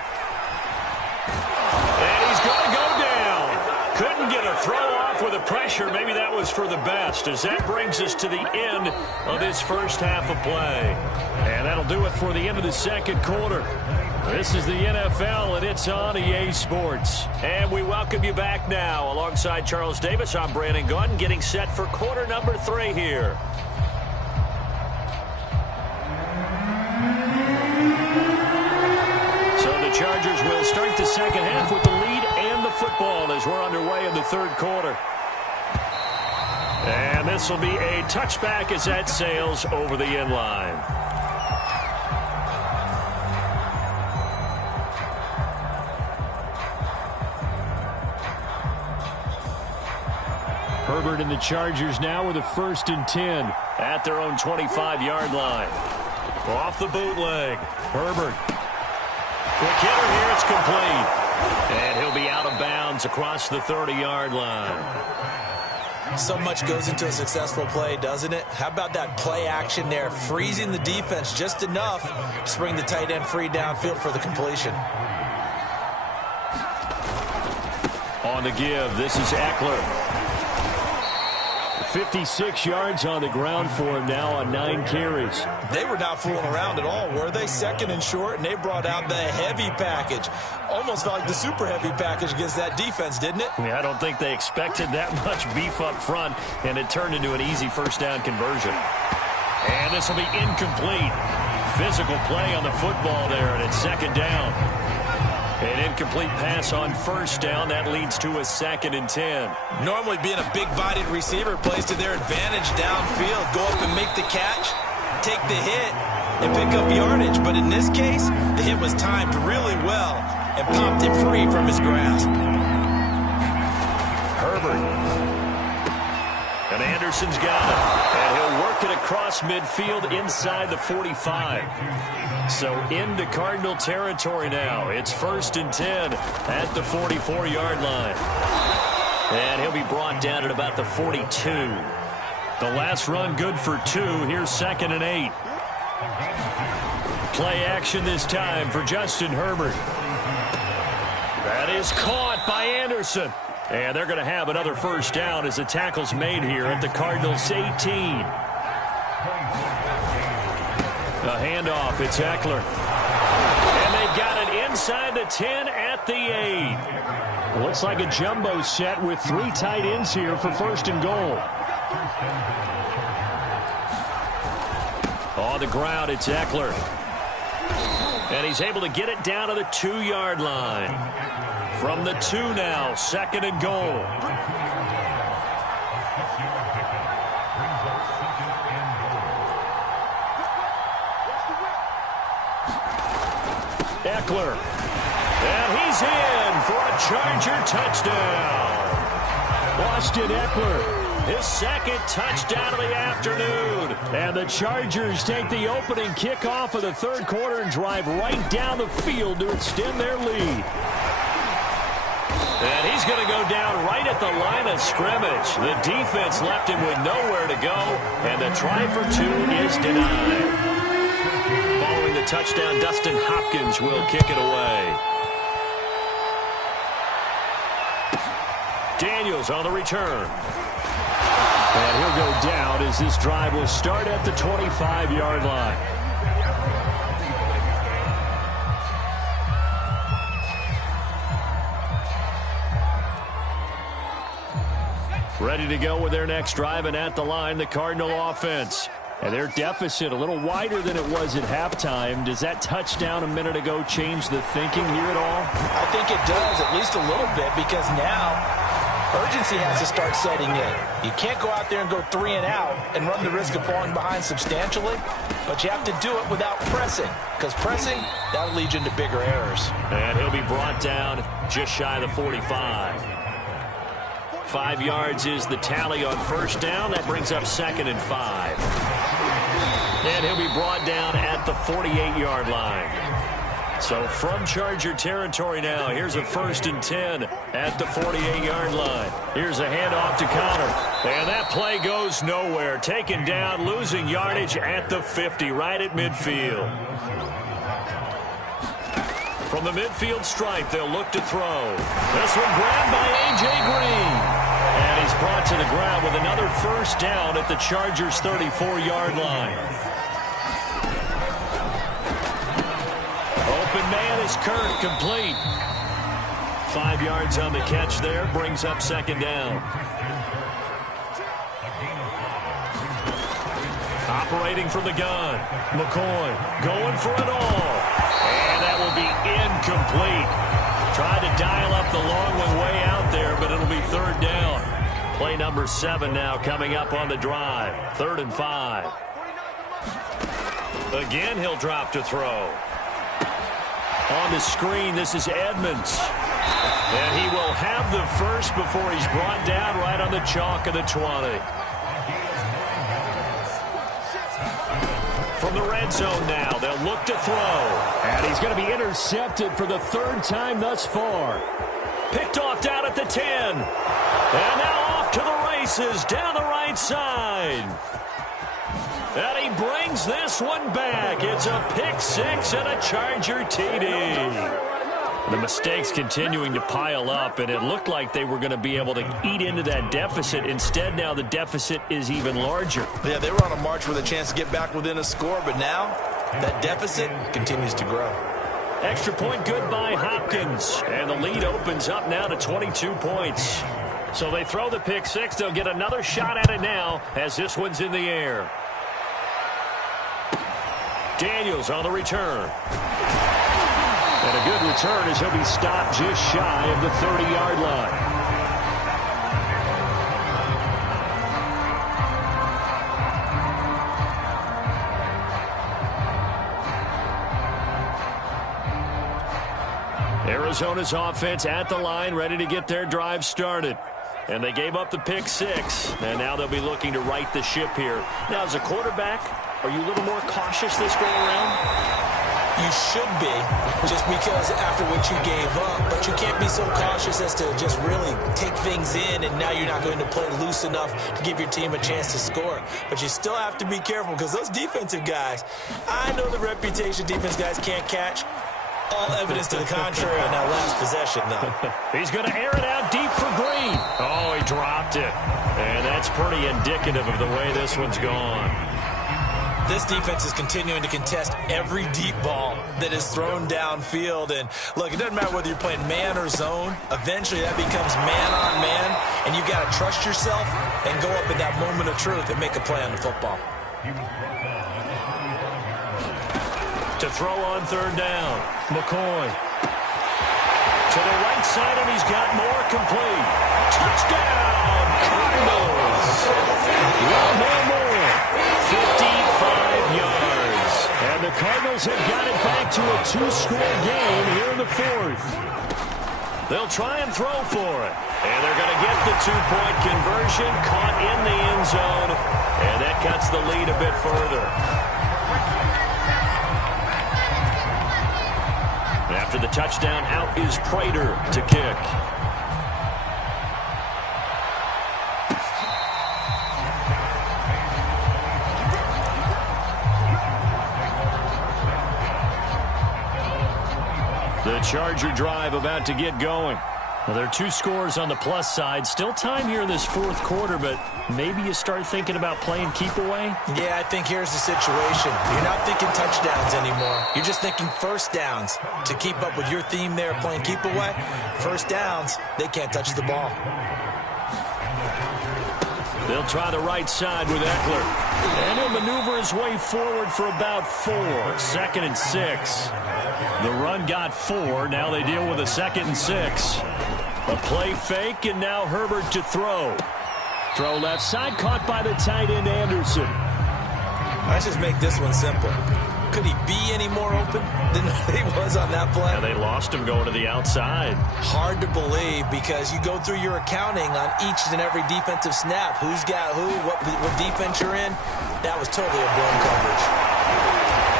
And he's going to go down. Couldn't get a throw off with the pressure. Maybe that was for the best, as that brings us to the end of this first half of play. And that'll do it for the end of the second quarter. This is the NFL, and it's on EA Sports. And we welcome you back now. Alongside Charles Davis, I'm Brandon Gunn, getting set for quarter number 3 here. So the Chargers will start the second half with the lead and the football as we're underway in the third quarter. And this will be a touchback as that sails over the end line. Herbert and the Chargers now with a 1st and 10 at their own 25-yard line. Off the bootleg. Herbert. Quick hitter here. It's complete. And he'll be out of bounds across the 30-yard line. So much goes into a successful play, doesn't it? How about that play action there, freezing the defense just enough to bring the tight end free downfield for the completion. On the give, this is Eckler. 56 yards on the ground for him now on 9 carries. They were not fooling around at all, were they? 2nd and short, and they brought out the heavy package. Almost felt like the super heavy package against that defense, didn't it? Yeah, I don't think they expected that much beef up front, and it turned into an easy first down conversion. And this will be incomplete. Physical play on the football there, and it's 2nd down. An incomplete pass on 1st down. That leads to a 2nd and 10. Normally being a big-bodied receiver plays to their advantage downfield. Go up and make the catch, take the hit, and pick up yardage. But in this case, the hit was timed really well and popped it free from his grasp. Herbert. And Anderson's got it. And he'll work it across midfield inside the 45. So into Cardinal territory now. It's 1st and 10 at the 44-yard line. And he'll be brought down at about the 42. The last run good for 2. Here's 2nd and 8. Play action this time for Justin Herbert. That is caught by Anderson. And they're going to have another 1st down as the tackle's made here at the Cardinals' 18. A handoff, it's Eckler. And they've got it inside the 10 at the 8. Looks like a jumbo set with 3 tight ends here for 1st and goal. On the ground, it's Eckler. And he's able to get it down to the 2-yard line. From the 2 now, 2nd and goal. Eckler. And he's in for a Charger touchdown. Austin Eckler, his 2nd touchdown of the afternoon. And the Chargers take the opening kickoff of the 3rd quarter and drive right down the field to extend their lead. And he's going to go down right at the line of scrimmage. The defense left him with nowhere to go, and the try for 2 is denied. Following the touchdown, Dustin Hopkins will kick it away. Daniels on the return. And he'll go down as this drive will start at the 25-yard line. Ready to go with their next drive, and at the line, the Cardinal offense. And their deficit a little wider than it was at halftime. Does that touchdown a minute ago change the thinking here at all? I think it does, at least a little bit, because now urgency has to start setting in. You can't go out there and go 3 and out and run the risk of falling behind substantially, but you have to do it without pressing, because pressing, that'll lead you into bigger errors. And he'll be brought down just shy of the 45. 5 yards is the tally on first down. That brings up 2nd and 5. And he'll be brought down at the 48-yard line. So from Charger territory now, here's a 1st and 10 at the 48-yard line. Here's a handoff to Connor. And that play goes nowhere. Taken down, losing yardage at the 50, right at midfield. From the midfield stripe, they'll look to throw. This one grabbed by A.J. Green. And he's brought to the ground with another 1st down at the Chargers' 34-yard line. Open man is Kirk, complete. 5 yards on the catch there, brings up 2nd down. Operating from the gun, McCoy going for it all. And that will be incomplete. Tried to dial up the long one way out there, but it'll be 3rd down. Play number 7 now coming up on the drive. 3rd and 5. Again, he'll drop to throw. On the screen, this is Edmonds. And he will have the first before he's brought down right on the chalk of the 20. From the red zone now, they'll look to throw. And he's going to be intercepted for the 3rd time thus far. Picked off down at the 10. And now off to the races down the right side. And he brings this one back. It's a pick 6 and a Charger TD. The mistakes continuing to pile up, and it looked like they were going to be able to eat into that deficit. Instead, now the deficit is even larger. Yeah, they were on a march with a chance to get back within a score, but now that deficit continues to grow. Extra point good by Hopkins, and the lead opens up now to 22 points. So they throw the pick 6. They'll get another shot at it now as this one's in the air. Daniels on the return. And a good return as he'll be stopped just shy of the 30-yard line. Arizona's offense at the line, ready to get their drive started. And they gave up the pick 6, and now they'll be looking to right the ship here. Now, as a quarterback, are you a little more cautious this go around? You should be, just because after what you gave up, but you can't be so cautious as to just really take things in, and now you're not going to play loose enough to give your team a chance to score. But you still have to be careful, because those defensive guys, I know the reputation defense guys can't catch. All evidence to the contrary on that last possession, though. He's going to air it out deep for Green. Oh, he dropped it. And that's pretty indicative of the way this one's gone. This defense is continuing to contest every deep ball that is thrown downfield. And, look, it doesn't matter whether you're playing man or zone. Eventually, that becomes man on man, and you've got to trust yourself and go up in that moment of truth and make a play on the football. To throw on 3rd down, McCoy. To the right side, and he's got more complete. Touchdown, Cardinals! One more. 55 yards. And the Cardinals have got it back to a 2-score game here in the 4th. They'll try and throw for it. And they're going to get the 2-point conversion, caught in the end zone. And that cuts the lead a bit further. After the touchdown, out is Prater to kick. The Charger drive about to get going. Well, there are 2 scores on the plus side. Still time here in this 4th quarter, but maybe you start thinking about playing keep away? Yeah, I think here's the situation. You're not thinking touchdowns anymore. You're just thinking 1st downs. To keep up with your theme there, playing keep away, 1st downs, they can't touch the ball. They'll try the right side with Eckler. And he'll maneuver his way forward for about 4. 2nd and 6. The run got 4. Now they deal with a 2nd and 6. A play fake, and now Herbert to throw. Throw left side, caught by the tight end Anderson. Let's just make this one simple. Could he be any more open than he was on that play? Yeah, they lost him going to the outside. Hard to believe because you go through your accounting on each and every defensive snap. Who's got who, what defense you're in. That was totally a blown coverage.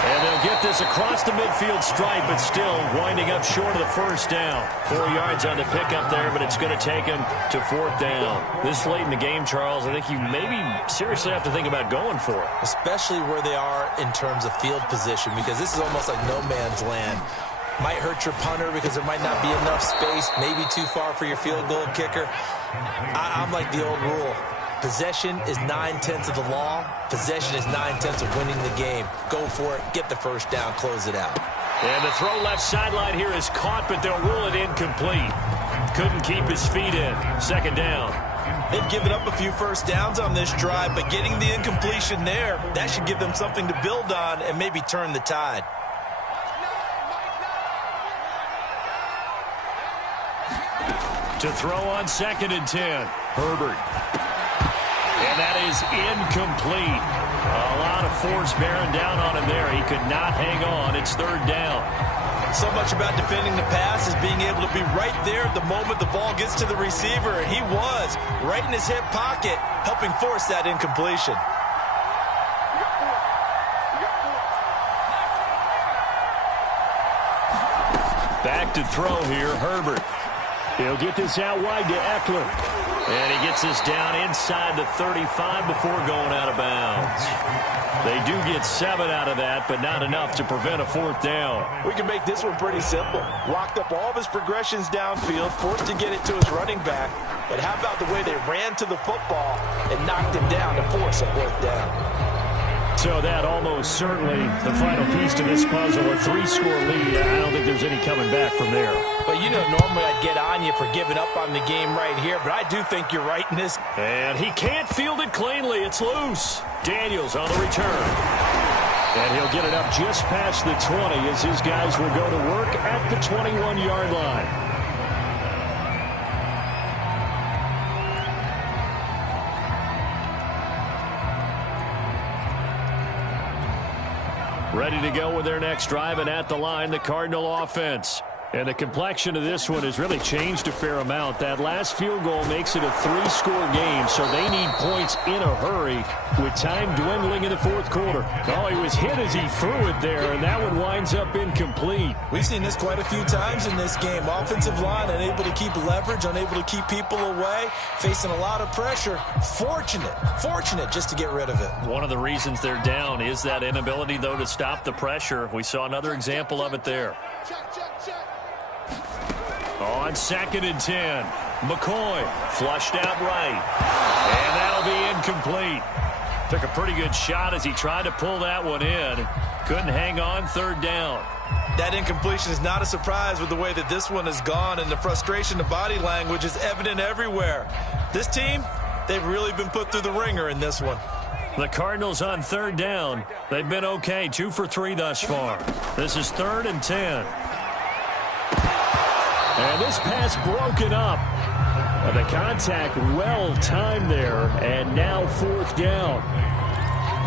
And they'll get this across the midfield stripe, but still winding up short of the first down. 4 yards on the pickup there, but it's going to take him to 4th down. This late in the game, Charles, I think you maybe seriously have to think about going for it. Especially where they are in terms of field position, because this is almost like no man's land. Might hurt your punter because there might not be enough space, maybe too far for your field goal kicker. I'm like the old rule. Possession is 9/10 of the law. Possession is 9/10 of winning the game. Go for it. Get the first down. Close it out. And the throw left sideline here is caught, but they'll rule it incomplete. Couldn't keep his feet in. 2nd down. They've given up a few first downs on this drive, but getting the incompletion there, that should give them something to build on and maybe turn the tide. To throw on 2nd and 10. Herbert. And that is incomplete. A lot of force bearing down on him there. He could not hang on. It's 3rd down. So much about defending the pass is being able to be right there at the moment the ball gets to the receiver. And he was right in his hip pocket, helping force that incompletion. Back to throw here, Herbert. He'll get this out wide to Eckler. And he gets this down inside the 35 before going out of bounds. They do get 7 out of that, but not enough to prevent a 4th down. We can make this one pretty simple. Walked up all of his progressions downfield, forced to get it to his running back. But how about the way they ran to the football and knocked him down to force a 4th down? So that almost certainly the final piece to this puzzle, a 3-score lead. I don't think there's any coming back from there. Well, you know, normally I'd get on you for giving up on the game right here, but I do think you're right in this. And he can't field it cleanly. It's loose. Daniels on the return. And he'll get it up just past the 20 as his guys will go to work at the 21-yard line. Ready to go with their next drive, and at the line, the Cardinal offense. And the complexion of this one has really changed a fair amount. That last field goal makes it a 3-score game, so they need points in a hurry with time dwindling in the 4th quarter. Oh, he was hit as he threw it there, and that one winds up incomplete. We've seen this quite a few times in this game. Offensive line unable to keep leverage, unable to keep people away, facing a lot of pressure. Fortunate just to get rid of it. One of the reasons they're down is that inability, though, to stop the pressure. We saw another example of it there. On 2nd and 10, McCoy flushed out right, and that'll be incomplete. Took a pretty good shot as he tried to pull that one in. Couldn't hang on. 3rd down. That incompletion is not a surprise with the way that this one has gone, and the frustration, the body language is evident everywhere. This team, they've really been put through the ringer in this one. The Cardinals on 3rd down. They've been okay, 2 for 3 thus far. This is 3rd and 10. And this pass broken up. The contact well timed there, and now 4th down.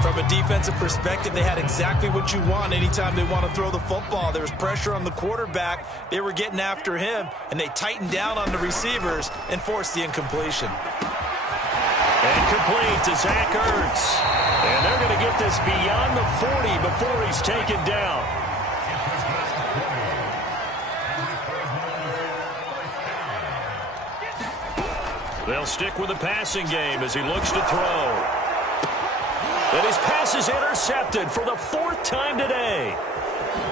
From a defensive perspective, they had exactly what you want anytime they want to throw the football. There was pressure on the quarterback. They were getting after him, and they tightened down on the receivers and forced the incompletion. Incomplete to Zach Ertz. And they're going to get this beyond the 40 before he's taken down. They'll stick with the passing game as he looks to throw. And his pass is intercepted for the 4th time today.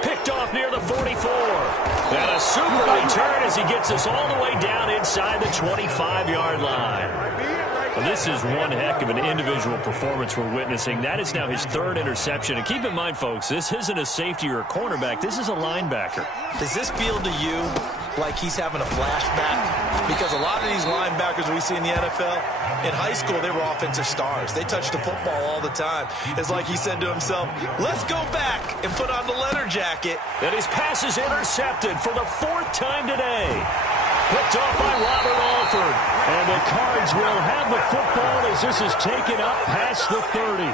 Picked off near the 44. And a super return as he gets us all the way down inside the 25-yard line. Well, this is one heck of an individual performance we're witnessing. That is now his 3rd interception. And keep in mind, folks, this isn't a safety or a cornerback. This is a linebacker. Does this feel to you like he's having a flashback? Because a lot of these linebackers we see in the NFL, in high school, they were offensive stars. They touched the football all the time. It's like he said to himself, let's go back and put on the leather jacket. And his pass is intercepted for the 4th time today. Picked off by Robert Alford. And the Cards will have the football as this is taken up past the 30.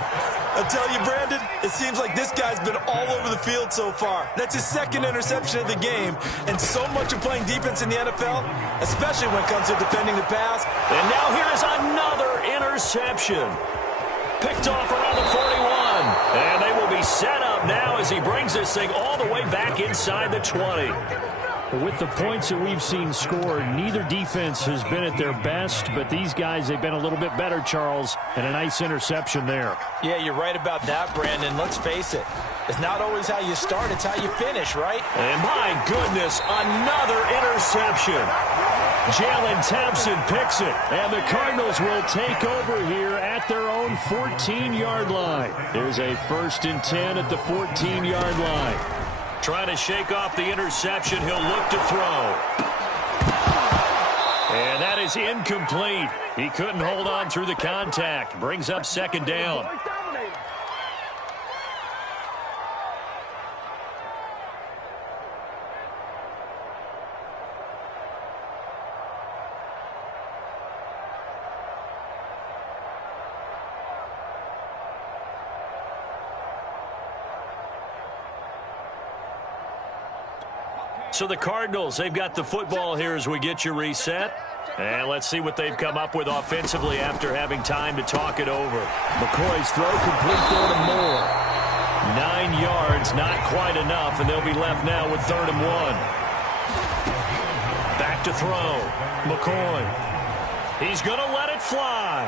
I'll tell you, Brandon, it seems like this guy's been all over the field so far. That's his 2nd interception of the game. And so much of playing defense in the NFL, especially when it comes to defending the pass. And now here is another interception. Picked off around the 41. And they will be set up now as he brings this thing all the way back inside the 20. With the points that we've seen scored, neither defense has been at their best, but these guys, they've been a little bit better, Charles, and a nice interception there. Yeah, you're right about that, Brandon. Let's face it. It's not always how you start, it's how you finish, right? And my goodness, another interception. Jalen Thompson picks it, and the Cardinals will take over here at their own 14-yard line. There's a 1st and 10 at the 14-yard line. Trying to shake off the interception. He'll look to throw. And that is incomplete. He couldn't hold on through the contact. Brings up 2nd down. So the Cardinals, they've got the football here as we get you reset. And let's see what they've come up with offensively after having time to talk it over. McCoy's throw complete there to Moore. 9 yards, not quite enough, and they'll be left now with 3rd and 1. Back to throw. McCoy. He's going to let it fly.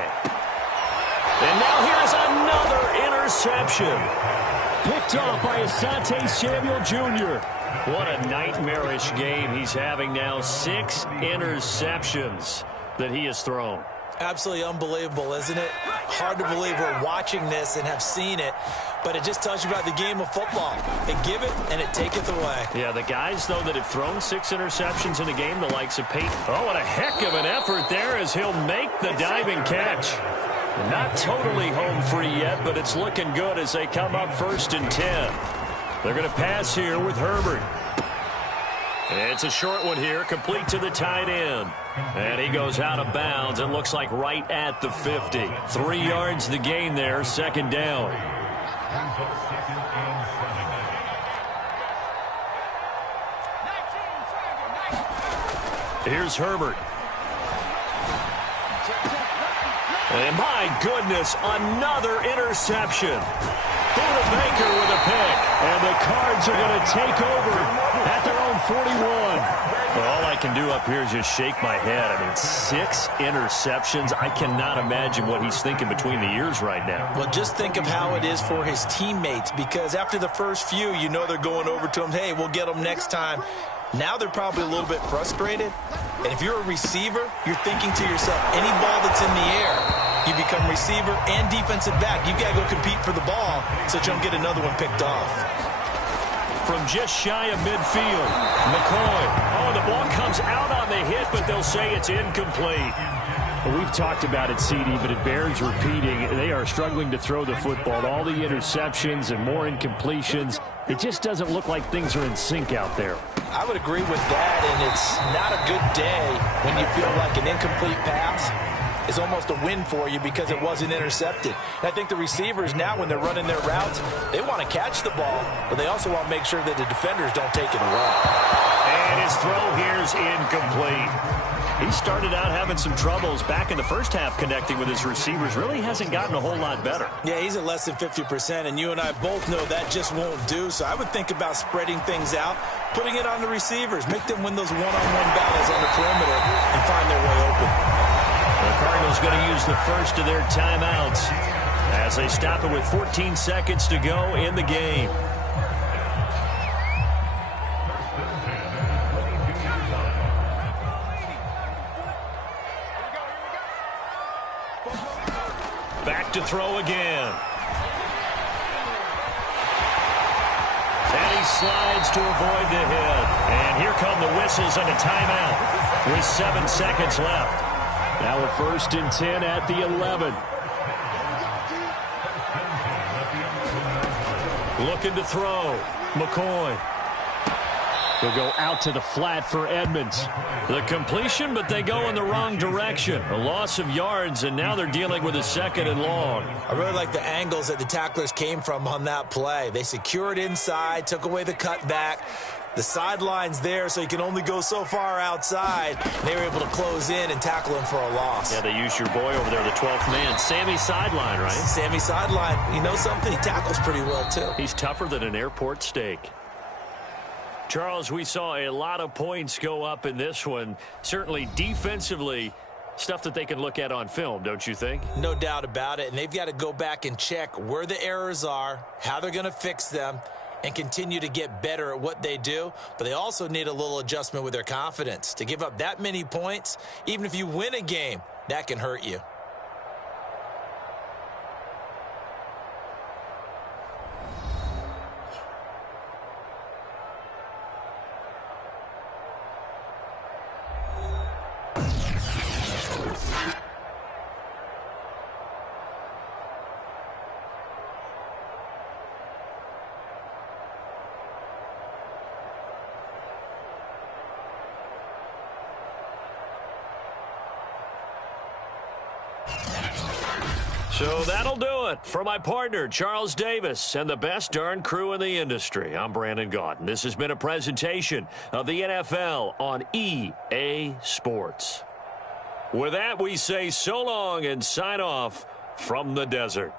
And now here's another interception. Picked off by Asante Samuel Jr. What a nightmarish game he's having now. 6 interceptions that he has thrown. Absolutely unbelievable, isn't it? Hard to believe we're watching this and have seen it, but it just tells you about the game of football. It give it and it taketh away. Yeah, the guys, though, that have thrown 6 interceptions in a game, the likes of Peyton. Oh, what a heck of an effort there as he'll make the diving catch. Not totally home free yet, but it's looking good as they come up 1st and 10. They're going to pass here with Herbert. And it's a short one here, complete to the tight end. And he goes out of bounds. It looks like right at the 50. 3 yards the gain there, 2nd down. Here's Herbert. And my goodness, another interception. Buda Baker with a pick. And the Cards are going to take over at their own 41. Well, all I can do up here is just shake my head. I mean, 6 interceptions. I cannot imagine what he's thinking between the ears right now. Well, just think of how it is for his teammates, because after the first few, you know they're going over to him, hey, we'll get them next time. Now they're probably a little bit frustrated. And if you're a receiver, you're thinking to yourself, any ball that's in the air, you become receiver and defensive back. You've got to go compete for the ball so that you don't get another one picked off. From just shy of midfield, McCoy. Oh, the ball comes out on the hit, but they'll say it's incomplete. Well, we've talked about it, CD, but it bears repeating. They are struggling to throw the football. All the interceptions and more incompletions. It just doesn't look like things are in sync out there. I would agree with that, and it's not a good day when you feel like an incomplete pass is almost a win for you because it wasn't intercepted. And I think the receivers now, when they're running their routes, they want to catch the ball, but they also want to make sure that the defenders don't take it away. And his throw here is incomplete. He started out having some troubles back in the first half connecting with his receivers. Really hasn't gotten a whole lot better. Yeah, he's at less than 50%, and you and I both know that just won't do. So I would think about spreading things out, putting it on the receivers, make them win those one-on-one battles on the perimeter and find their way open. The Cardinals going to use the first of their timeouts as they stop it with 14 seconds to go in the game. Back to throw again. And he slides to avoid the hit. And here come the whistles and a timeout with 7 seconds left. Now a 1st and 10 at the 11. Looking to throw. McCoy. He'll go out to the flat for Edmonds. The completion, but they go in the wrong direction. A loss of yards, and now they're dealing with a 2nd and long. I really like the angles that the tacklers came from on that play. They secured inside, took away the cutback. The sideline's there, so you can only go so far outside. They were able to close in and tackle him for a loss. Yeah, they used your boy over there, the 12th man. Sammy Sideline, right? Sammy Sideline. You know something? He tackles pretty well, too. He's tougher than an airport steak. Charles, we saw a lot of points go up in this one. Certainly defensively, stuff that they can look at on film, don't you think? No doubt about it. And they've got to go back and check where the errors are, how they're going to fix them, and continue to get better at what they do. But they also need a little adjustment with their confidence. To give up that many points, even if you win a game, that can hurt you. So that'll do it for my partner, Charles Davis, and the best darn crew in the industry. I'm Brandon Gaunt, and this has been a presentation of the NFL on EA Sports. With that, we say so long and sign off from the desert.